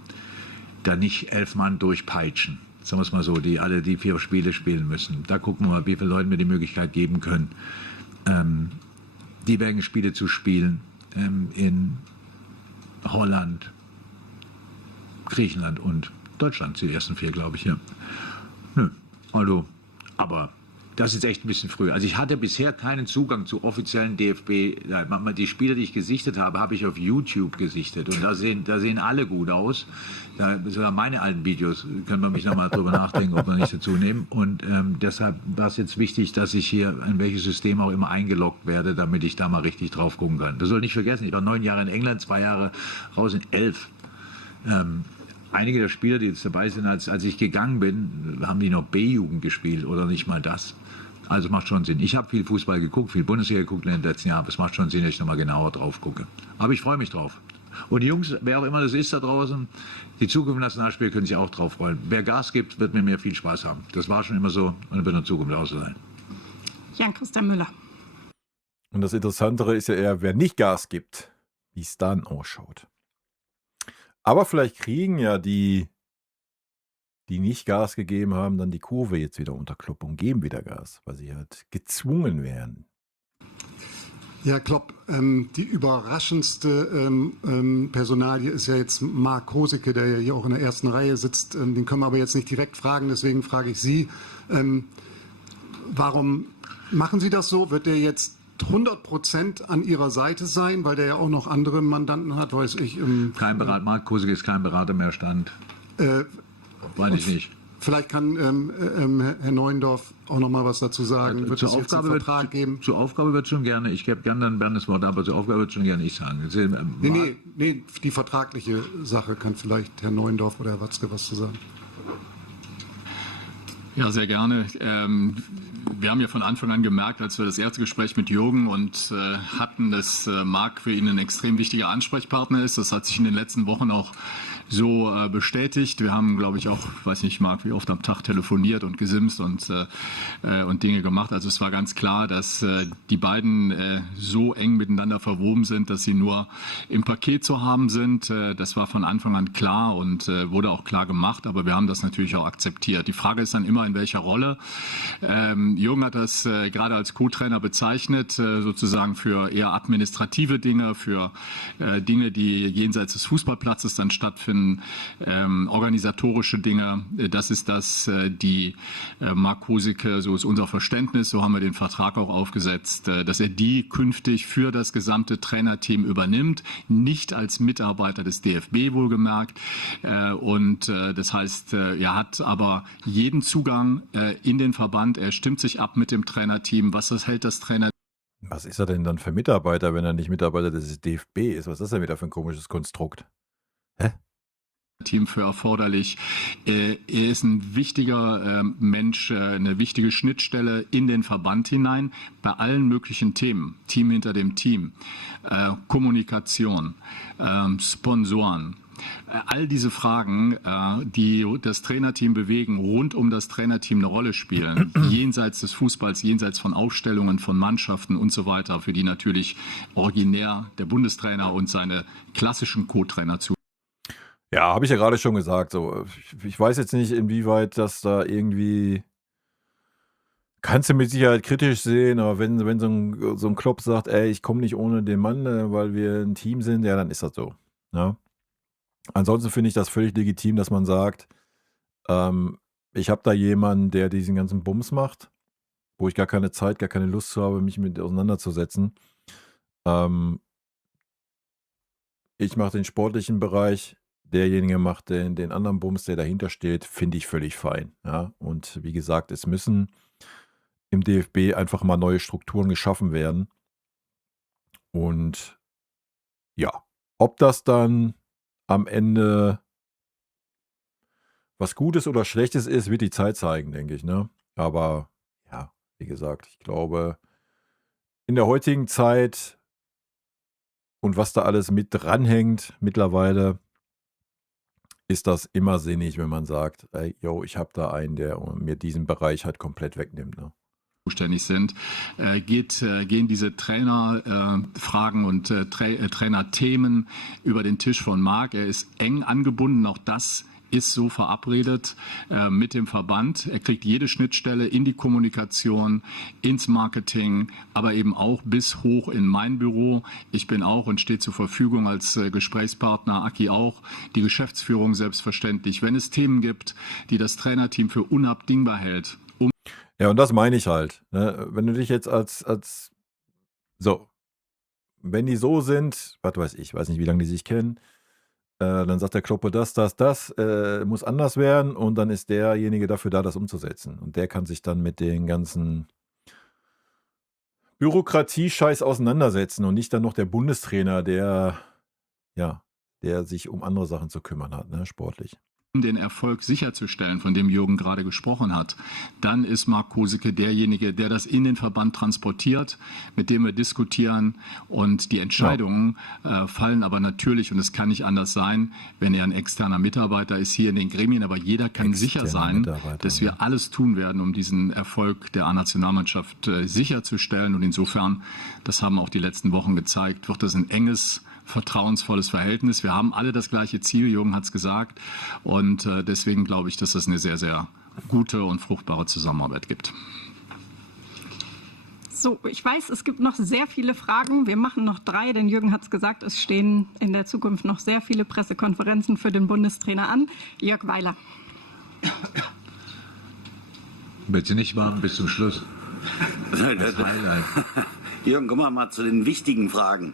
da nicht 11 Mann durchpeitschen. Sagen wir es mal so, die alle die 4 Spiele spielen müssen. Da gucken wir mal, wie viele Leuten wir die Möglichkeit geben können, diverse Spiele zu spielen in Holland, Griechenland und Deutschland, die ersten 4, glaube ich, ja. Nö, also, aber das ist echt ein bisschen früh. Also ich hatte bisher keinen Zugang zu offiziellen DFB. Die Spieler, die ich gesichtet habe, habe ich auf YouTube gesichtet. Und da sehen alle gut aus. Sogar meine alten Videos, können wir mich nochmal drüber nachdenken, ob wir nicht dazu nehmen. Und deshalb war es jetzt wichtig, dass ich hier in welches System auch immer eingeloggt werde, damit ich da mal richtig drauf gucken kann. Das soll nicht vergessen, ich war 9 Jahre in England, 2 Jahre raus in 11. Einige der Spieler, die jetzt dabei sind, als ich gegangen bin, haben die noch B-Jugend gespielt oder nicht mal das. Also macht schon Sinn. Ich habe viel Fußball geguckt, viel Bundesliga geguckt in den letzten Jahren, aber es macht schon Sinn, dass ich nochmal genauer drauf gucke. Aber ich freue mich drauf. Und die Jungs, wer auch immer das ist da draußen, die Zukunft Nationalspieler können sich auch drauf freuen. Wer Gas gibt, wird mit mir viel Spaß haben. Das war schon immer so und wird in Zukunft auch so sein. Jan-Christian Müller. Und das Interessantere ist ja eher, wer nicht Gas gibt, wie es dann ausschaut. Aber vielleicht kriegen ja die nicht Gas gegeben haben, dann die Kurve jetzt wieder unter Klopp und geben wieder Gas, weil sie halt gezwungen werden. Ja, Klopp, die überraschendste Personalie ist ja jetzt Marc Rosicke, der ja hier auch in der ersten Reihe sitzt. Den können wir aber jetzt nicht direkt fragen, deswegen frage ich Sie. Warum machen Sie das so? Wird der jetzt 100% an Ihrer Seite sein, weil der ja auch noch andere Mandanten hat, weiß ich. Marc Rosicke ist kein Berater mehr, Stand. Weiß ich nicht. Vielleicht kann Herr Neuendorf auch noch mal was dazu sagen. Wird es jetzt einen Vertrag geben? Zur Aufgabe wird schon gerne, ich gebe gerne dann Bernd das Wort, aber zur Aufgabe wird schon gerne ich sagen. Nee, die vertragliche Sache kann vielleicht Herr Neuendorf oder Herr Watzke was zu sagen. Ja, sehr gerne. Wir haben ja von Anfang an gemerkt, als wir das erste Gespräch mit Jürgen und hatten, dass Marc für ihn ein extrem wichtiger Ansprechpartner ist. Das hat sich in den letzten Wochen auch so bestätigt. Wir haben, glaube ich, auch, weiß nicht, Marc, wie oft am Tag telefoniert und gesimst und Dinge gemacht. Also es war ganz klar, dass die beiden so eng miteinander verwoben sind, dass sie nur im Paket zu haben sind. Das war von Anfang an klar und wurde auch klar gemacht, aber wir haben das natürlich auch akzeptiert. Die Frage ist dann immer, in welcher Rolle. Jürgen hat das gerade als Co-Trainer bezeichnet, sozusagen für eher administrative Dinge, für Dinge, die jenseits des Fußballplatzes dann stattfinden, organisatorische Dinge. Das ist das, die Marc Rosicke, so ist unser Verständnis, so haben wir den Vertrag auch aufgesetzt, dass er die künftig für das gesamte Trainerteam übernimmt, nicht als Mitarbeiter des DFB wohlgemerkt. Und das heißt, er hat aber jeden Zugang in den Verband, er stimmt sich ab mit dem Trainerteam, was das hält das Trainer. Was ist er denn dann für Mitarbeiter, wenn er nicht Mitarbeiter des DFB ist? Was ist das denn wieder für ein komisches Konstrukt? Hä? Team für erforderlich. Er ist ein wichtiger Mensch, eine wichtige Schnittstelle in den Verband hinein, bei allen möglichen Themen. Team hinter dem Team, Kommunikation, Sponsoren. All diese Fragen, die das Trainerteam bewegen, rund um das Trainerteam eine Rolle spielen, jenseits des Fußballs, jenseits von Aufstellungen, von Mannschaften und so weiter, für die natürlich originär der Bundestrainer und seine klassischen Co-Trainer zu. Ja, habe ich ja gerade schon gesagt. So, ich weiß jetzt nicht, inwieweit das da irgendwie. Kannst du mit Sicherheit kritisch sehen, aber wenn so ein Klopp sagt, ey, ich komme nicht ohne den Mann, weil wir ein Team sind, ja, dann ist das so. Ja? Ansonsten finde ich das völlig legitim, dass man sagt, ich habe da jemanden, der diesen ganzen Bums macht, wo ich gar keine Zeit, gar keine Lust zu habe, mich mit auseinanderzusetzen. Ich mache den sportlichen Bereich, derjenige macht den anderen Bums, der dahinter steht, finde ich völlig fein. Ja? Und wie gesagt, es müssen im DFB einfach mal neue Strukturen geschaffen werden. Und ja, ob das dann am Ende was Gutes oder Schlechtes ist, wird die Zeit zeigen, denke ich. Ne? Aber ja, wie gesagt, ich glaube, in der heutigen Zeit und was da alles mit dranhängt mittlerweile, ist das immer sinnig, wenn man sagt, ey, yo, ich habe da einen, der mir diesen Bereich halt komplett wegnimmt. Ne? Zuständig sind, gehen diese Trainerfragen und Trainerthemen über den Tisch von Marc. Er ist eng angebunden, auch das ist so verabredet mit dem Verband. Er kriegt jede Schnittstelle in die Kommunikation, ins Marketing, aber eben auch bis hoch in mein Büro. Ich bin auch und stehe zur Verfügung als Gesprächspartner, Aki auch, die Geschäftsführung selbstverständlich. Wenn es Themen gibt, die das Trainerteam für unabdingbar hält, ja, und das meine ich halt. Ne? Wenn du dich jetzt als so, wenn die so sind, was weiß ich nicht, wie lange die sich kennen, dann sagt der Kloppe, das muss anders werden und dann ist derjenige dafür da, das umzusetzen. Und der kann sich dann mit den ganzen Bürokratie-Scheiß auseinandersetzen und nicht dann noch der Bundestrainer, der sich um andere Sachen zu kümmern hat, ne, sportlich. Den Erfolg sicherzustellen, von dem Jürgen gerade gesprochen hat, dann ist Marc Kosicke derjenige, der das in den Verband transportiert, mit dem wir diskutieren und die Entscheidungen fallen aber natürlich, und es kann nicht anders sein, wenn er ein externer Mitarbeiter ist hier in den Gremien, aber jeder kann sicher sein, dass wir alles tun werden, um diesen Erfolg der A-Nationalmannschaft sicherzustellen und insofern, das haben auch die letzten Wochen gezeigt, wird das ein enges, vertrauensvolles Verhältnis. Wir haben alle das gleiche Ziel, Jürgen hat es gesagt. Und deswegen glaube ich, dass es eine sehr, sehr gute und fruchtbare Zusammenarbeit gibt. So, ich weiß, es gibt noch sehr viele Fragen. Wir machen noch 3, denn Jürgen hat es gesagt, es stehen in der Zukunft noch sehr viele Pressekonferenzen für den Bundestrainer an. Jörg Weiler. Bitte nicht warten bis zum Schluss. Jürgen, kommen wir mal zu den wichtigen Fragen.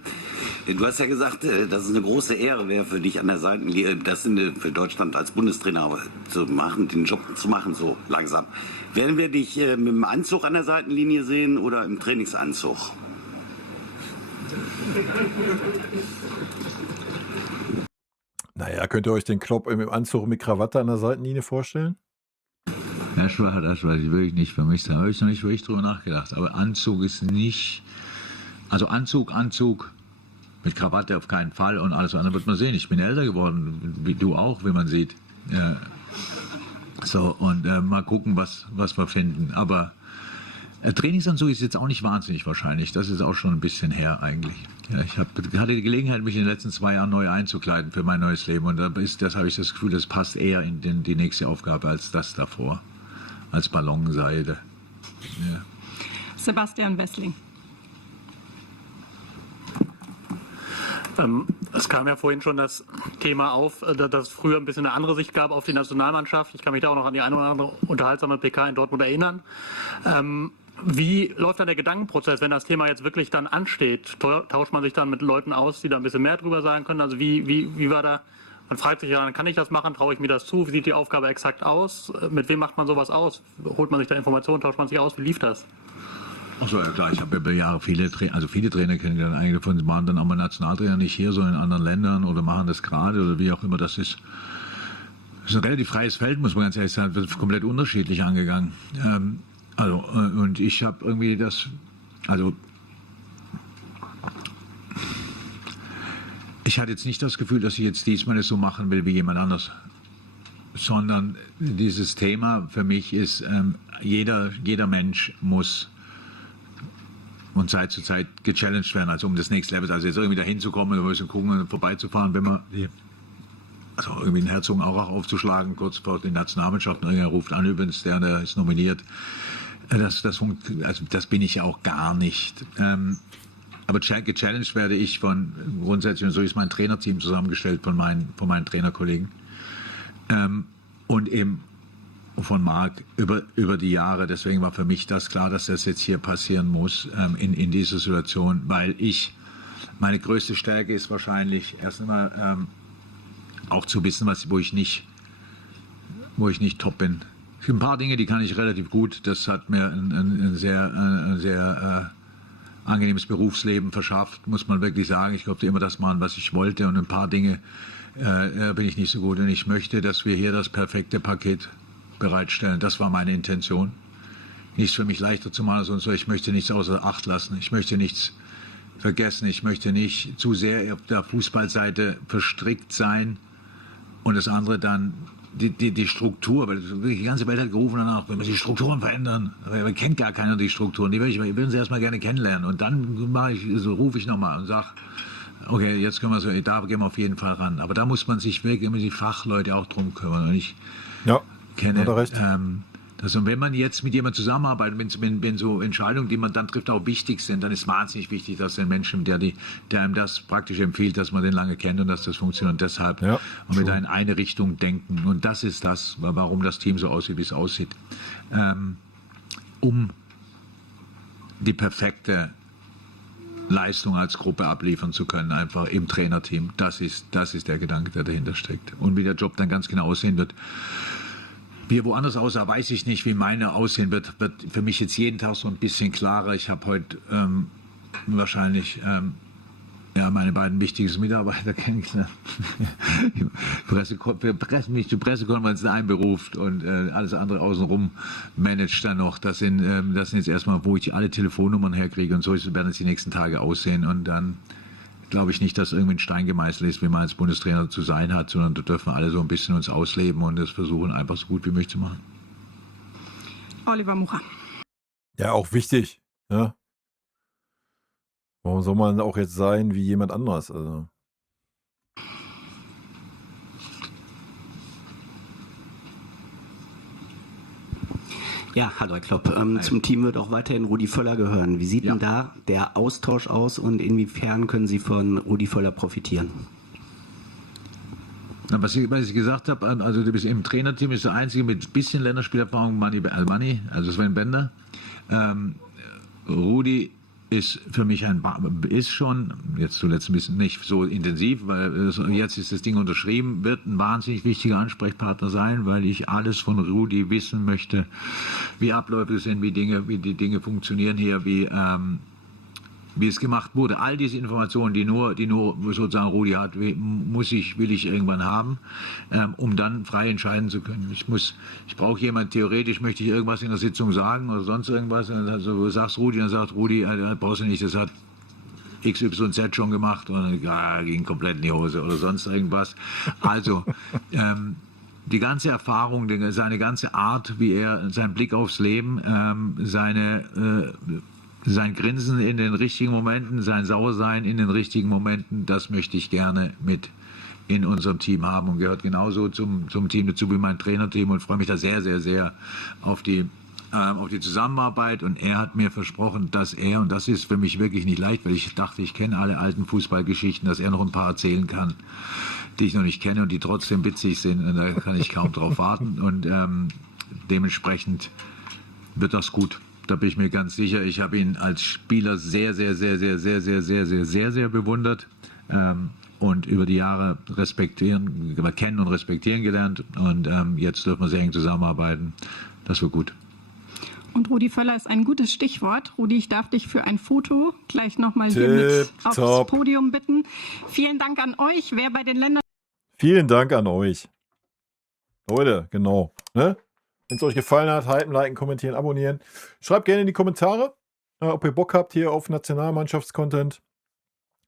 Du hast ja gesagt, dass es eine große Ehre wäre für dich an der Seitenlinie, das für Deutschland als Bundestrainer zu machen, den Job zu machen, so langsam. Werden wir dich mit dem Anzug an der Seitenlinie sehen oder im Trainingsanzug? Naja, könnt ihr euch den Klopp im Anzug mit Krawatte an der Seitenlinie vorstellen? Das weiß ich wirklich nicht. Für mich, da habe ich noch nicht wirklich drüber nachgedacht. Aber Anzug ist nicht, also Anzug, mit Krawatte auf keinen Fall und alles andere wird man sehen. Ich bin älter geworden, wie du auch, wie man sieht. So, und mal gucken, was wir finden. Aber Trainingsanzug ist jetzt auch nicht wahnsinnig wahrscheinlich. Das ist auch schon ein bisschen her eigentlich. Ja, ich hatte die Gelegenheit, mich in den letzten 2 Jahren neu einzukleiden für mein neues Leben. Und das habe ich das Gefühl, das passt eher in die nächste Aufgabe als das davor. Als Ballonseide. Ja. Sebastian Wessling. Es kam ja vorhin schon das Thema auf, dass es früher ein bisschen eine andere Sicht gab auf die Nationalmannschaft. Ich kann mich da auch noch an die eine oder andere unterhaltsame PK in Dortmund erinnern. Wie läuft dann der Gedankenprozess, wenn das Thema jetzt wirklich dann ansteht? Tauscht man sich dann mit Leuten aus, die da ein bisschen mehr drüber sagen können? Also wie war da, man fragt sich ja, kann ich das machen, traue ich mir das zu? Wie sieht die Aufgabe exakt aus? Mit wem macht man sowas aus? Holt man sich da Informationen, tauscht man sich aus? Wie lief das? Achso, ja klar, ich habe über Jahre viele Trainer kennengelernt. Einige davon waren dann aber Nationaltrainer nicht hier, sondern in anderen Ländern oder machen das gerade oder wie auch immer das ist. Das ist ein relativ freies Feld, muss man ganz ehrlich sagen, wird komplett unterschiedlich angegangen. Und ich habe irgendwie ich hatte jetzt nicht das Gefühl, dass ich jetzt diesmal das so machen will wie jemand anders. Sondern dieses Thema für mich ist, jeder Mensch muss und Zeit zu Zeit gechallenged werden, also um das nächste Level, also jetzt irgendwie dahin zu kommen, wir müssen gucken, vorbeizufahren, wenn man irgendwie einen Herzogenaurach aufzuschlagen, kurz vor den Nationalmannschaften, irgendwer ruft an übrigens, der ist nominiert. Das bin ich ja auch gar nicht. Aber gechallenged werde ich grundsätzlich, und so ist mein Trainerteam zusammengestellt von meinen Trainerkollegen. Und eben von Marc über die Jahre. Deswegen war für mich das klar, dass das jetzt hier passieren muss in dieser Situation, weil meine größte Stärke ist wahrscheinlich erst einmal auch zu wissen, wo ich nicht top bin. Es gibt ein paar Dinge, die kann ich relativ gut. Das hat mir ein sehr angenehmes Berufsleben verschafft, muss man wirklich sagen. Ich konnte immer das machen, was ich wollte, und ein paar Dinge bin ich nicht so gut. Und ich möchte, dass wir hier das perfekte Paket bereitstellen. Das war meine Intention. Nichts für mich leichter zu machen, sondern so. Ich möchte nichts außer Acht lassen. Ich möchte nichts vergessen. Ich möchte nicht zu sehr auf der Fußballseite verstrickt sein. Und das andere dann die Struktur, weil die ganze Welt hat gerufen danach, wenn wir die Strukturen verändern. Aber kennt gar keiner die Strukturen. Die würden sie erstmal gerne kennenlernen. Und dann rufe ich nochmal und sage, okay, jetzt können wir so, da gehen wir auf jeden Fall ran. Aber da muss man sich wirklich die Fachleute auch drum kümmern. Und ich kenne, hat er recht. Und wenn man jetzt mit jemandem zusammenarbeitet, wenn so Entscheidungen, die man dann trifft, auch wichtig sind, dann ist wahnsinnig wichtig, dass der Mensch, der einem das praktisch empfiehlt, dass man den lange kennt und dass das funktioniert. Und deshalb und wir da in eine Richtung denken. Und das ist das, warum das Team so aussieht, wie es aussieht. Um die perfekte Leistung als Gruppe abliefern zu können, einfach im Trainerteam. Das ist der Gedanke, der dahinter steckt. Und wie der Job dann ganz genau aussehen wird. Wie er woanders aussah, weiß ich nicht. Wie meine aussehen wird für mich jetzt jeden Tag so ein bisschen klarer. Ich habe heute wahrscheinlich meine beiden wichtigsten Mitarbeiter kennengelernt. Mich zu Pressekonferenzen einberuft und alles andere außenrum managt dann noch. Das sind jetzt erstmal, wo ich alle Telefonnummern herkriege, und so werden es die nächsten Tage aussehen. Und dann glaube ich nicht, dass irgendwie ein Stein gemeißelt ist, wie man als Bundestrainer zu sein hat, sondern da dürfen wir alle so ein bisschen uns ausleben und das versuchen, einfach so gut wie möglich zu machen. Oliver Mucha. Ja, auch wichtig. Ja. Warum soll man auch jetzt sein wie jemand anderes? Also. Ja, hallo Herr Klopp. Zum Team wird auch weiterhin Rudi Völler gehören. Wie sieht denn da der Austausch aus und inwiefern können Sie von Rudi Völler profitieren? Was ich gesagt habe, also du bist im Trainerteam, ist der Einzige mit ein bisschen Länderspielerfahrung, Mani, also Sven Bender. Rudi ist für mich ist schon, jetzt zuletzt ein bisschen nicht so intensiv, weil jetzt ist das Ding unterschrieben, wird ein wahnsinnig wichtiger Ansprechpartner sein, weil ich alles von Rudi wissen möchte, wie Abläufe sind, wie die Dinge funktionieren hier, wie es gemacht wurde. All diese Informationen, die nur sozusagen Rudi hat, will ich irgendwann haben, um dann frei entscheiden zu können. Ich brauche jemanden, theoretisch möchte ich irgendwas in der Sitzung sagen oder sonst irgendwas. Also du sagst Rudi, dann sagt Rudi, brauchst du nicht, das hat XYZ schon gemacht und dann ging komplett in die Hose oder sonst irgendwas. Also die ganze Erfahrung, seine ganze Art, wie er, sein Blick aufs Leben, sein Grinsen in den richtigen Momenten, sein Sauersein in den richtigen Momenten, das möchte ich gerne mit in unserem Team haben und gehört genauso zum Team dazu wie mein Trainerteam und freue mich da sehr, sehr, sehr auf die Zusammenarbeit. Und er hat mir versprochen, dass er, und das ist für mich wirklich nicht leicht, weil ich dachte, ich kenne alle alten Fußballgeschichten, dass er noch ein paar erzählen kann, die ich noch nicht kenne und die trotzdem witzig sind. Und da kann ich kaum drauf warten. Und dementsprechend wird das gut. Da bin ich mir ganz sicher. Ich habe ihn als Spieler sehr, sehr, sehr, sehr, sehr, sehr, sehr, sehr, sehr, sehr bewundert und über die Jahre kennen und respektieren gelernt. Und jetzt dürfen wir sehr eng zusammenarbeiten. Das wird gut. Und Rudi Völler ist ein gutes Stichwort. Rudi, ich darf dich für ein Foto gleich nochmal hier mit aufs Podium bitten. Vielen Dank an euch. Wer bei den Ländern... Vielen Dank an euch. Leute, genau. Ne? Wenn es euch gefallen hat, hypen, liken, kommentieren, abonnieren. Schreibt gerne in die Kommentare, ob ihr Bock habt hier auf Nationalmannschaftscontent.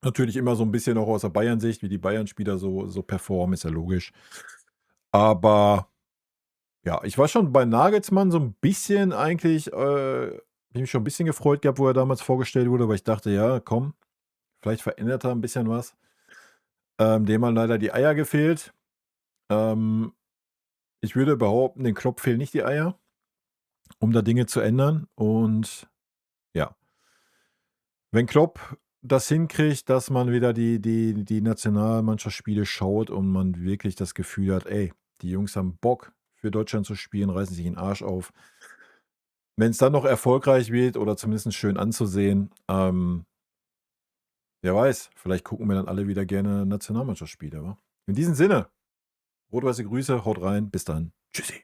Natürlich immer so ein bisschen auch aus der Bayern-Sicht, wie die Bayern-Spieler so performen, ist ja logisch. Aber ja, ich war schon bei Nagelsmann so ein bisschen eigentlich, bin mich schon ein bisschen gefreut gehabt, wo er damals vorgestellt wurde, weil ich dachte, ja, komm, vielleicht verändert er ein bisschen was. Dem haben leider die Eier gefehlt. Ich würde behaupten, den Klopp fehlen nicht die Eier, um da Dinge zu ändern. Und ja, wenn Klopp das hinkriegt, dass man wieder die Nationalmannschaftsspiele schaut und man wirklich das Gefühl hat, ey, die Jungs haben Bock für Deutschland zu spielen, reißen sich den Arsch auf. Wenn es dann noch erfolgreich wird oder zumindest schön anzusehen, wer weiß, vielleicht gucken wir dann alle wieder gerne Nationalmannschaftsspiele. Wa? In diesem Sinne. Rot-weiße Grüße, haut rein, bis dann. Tschüssi.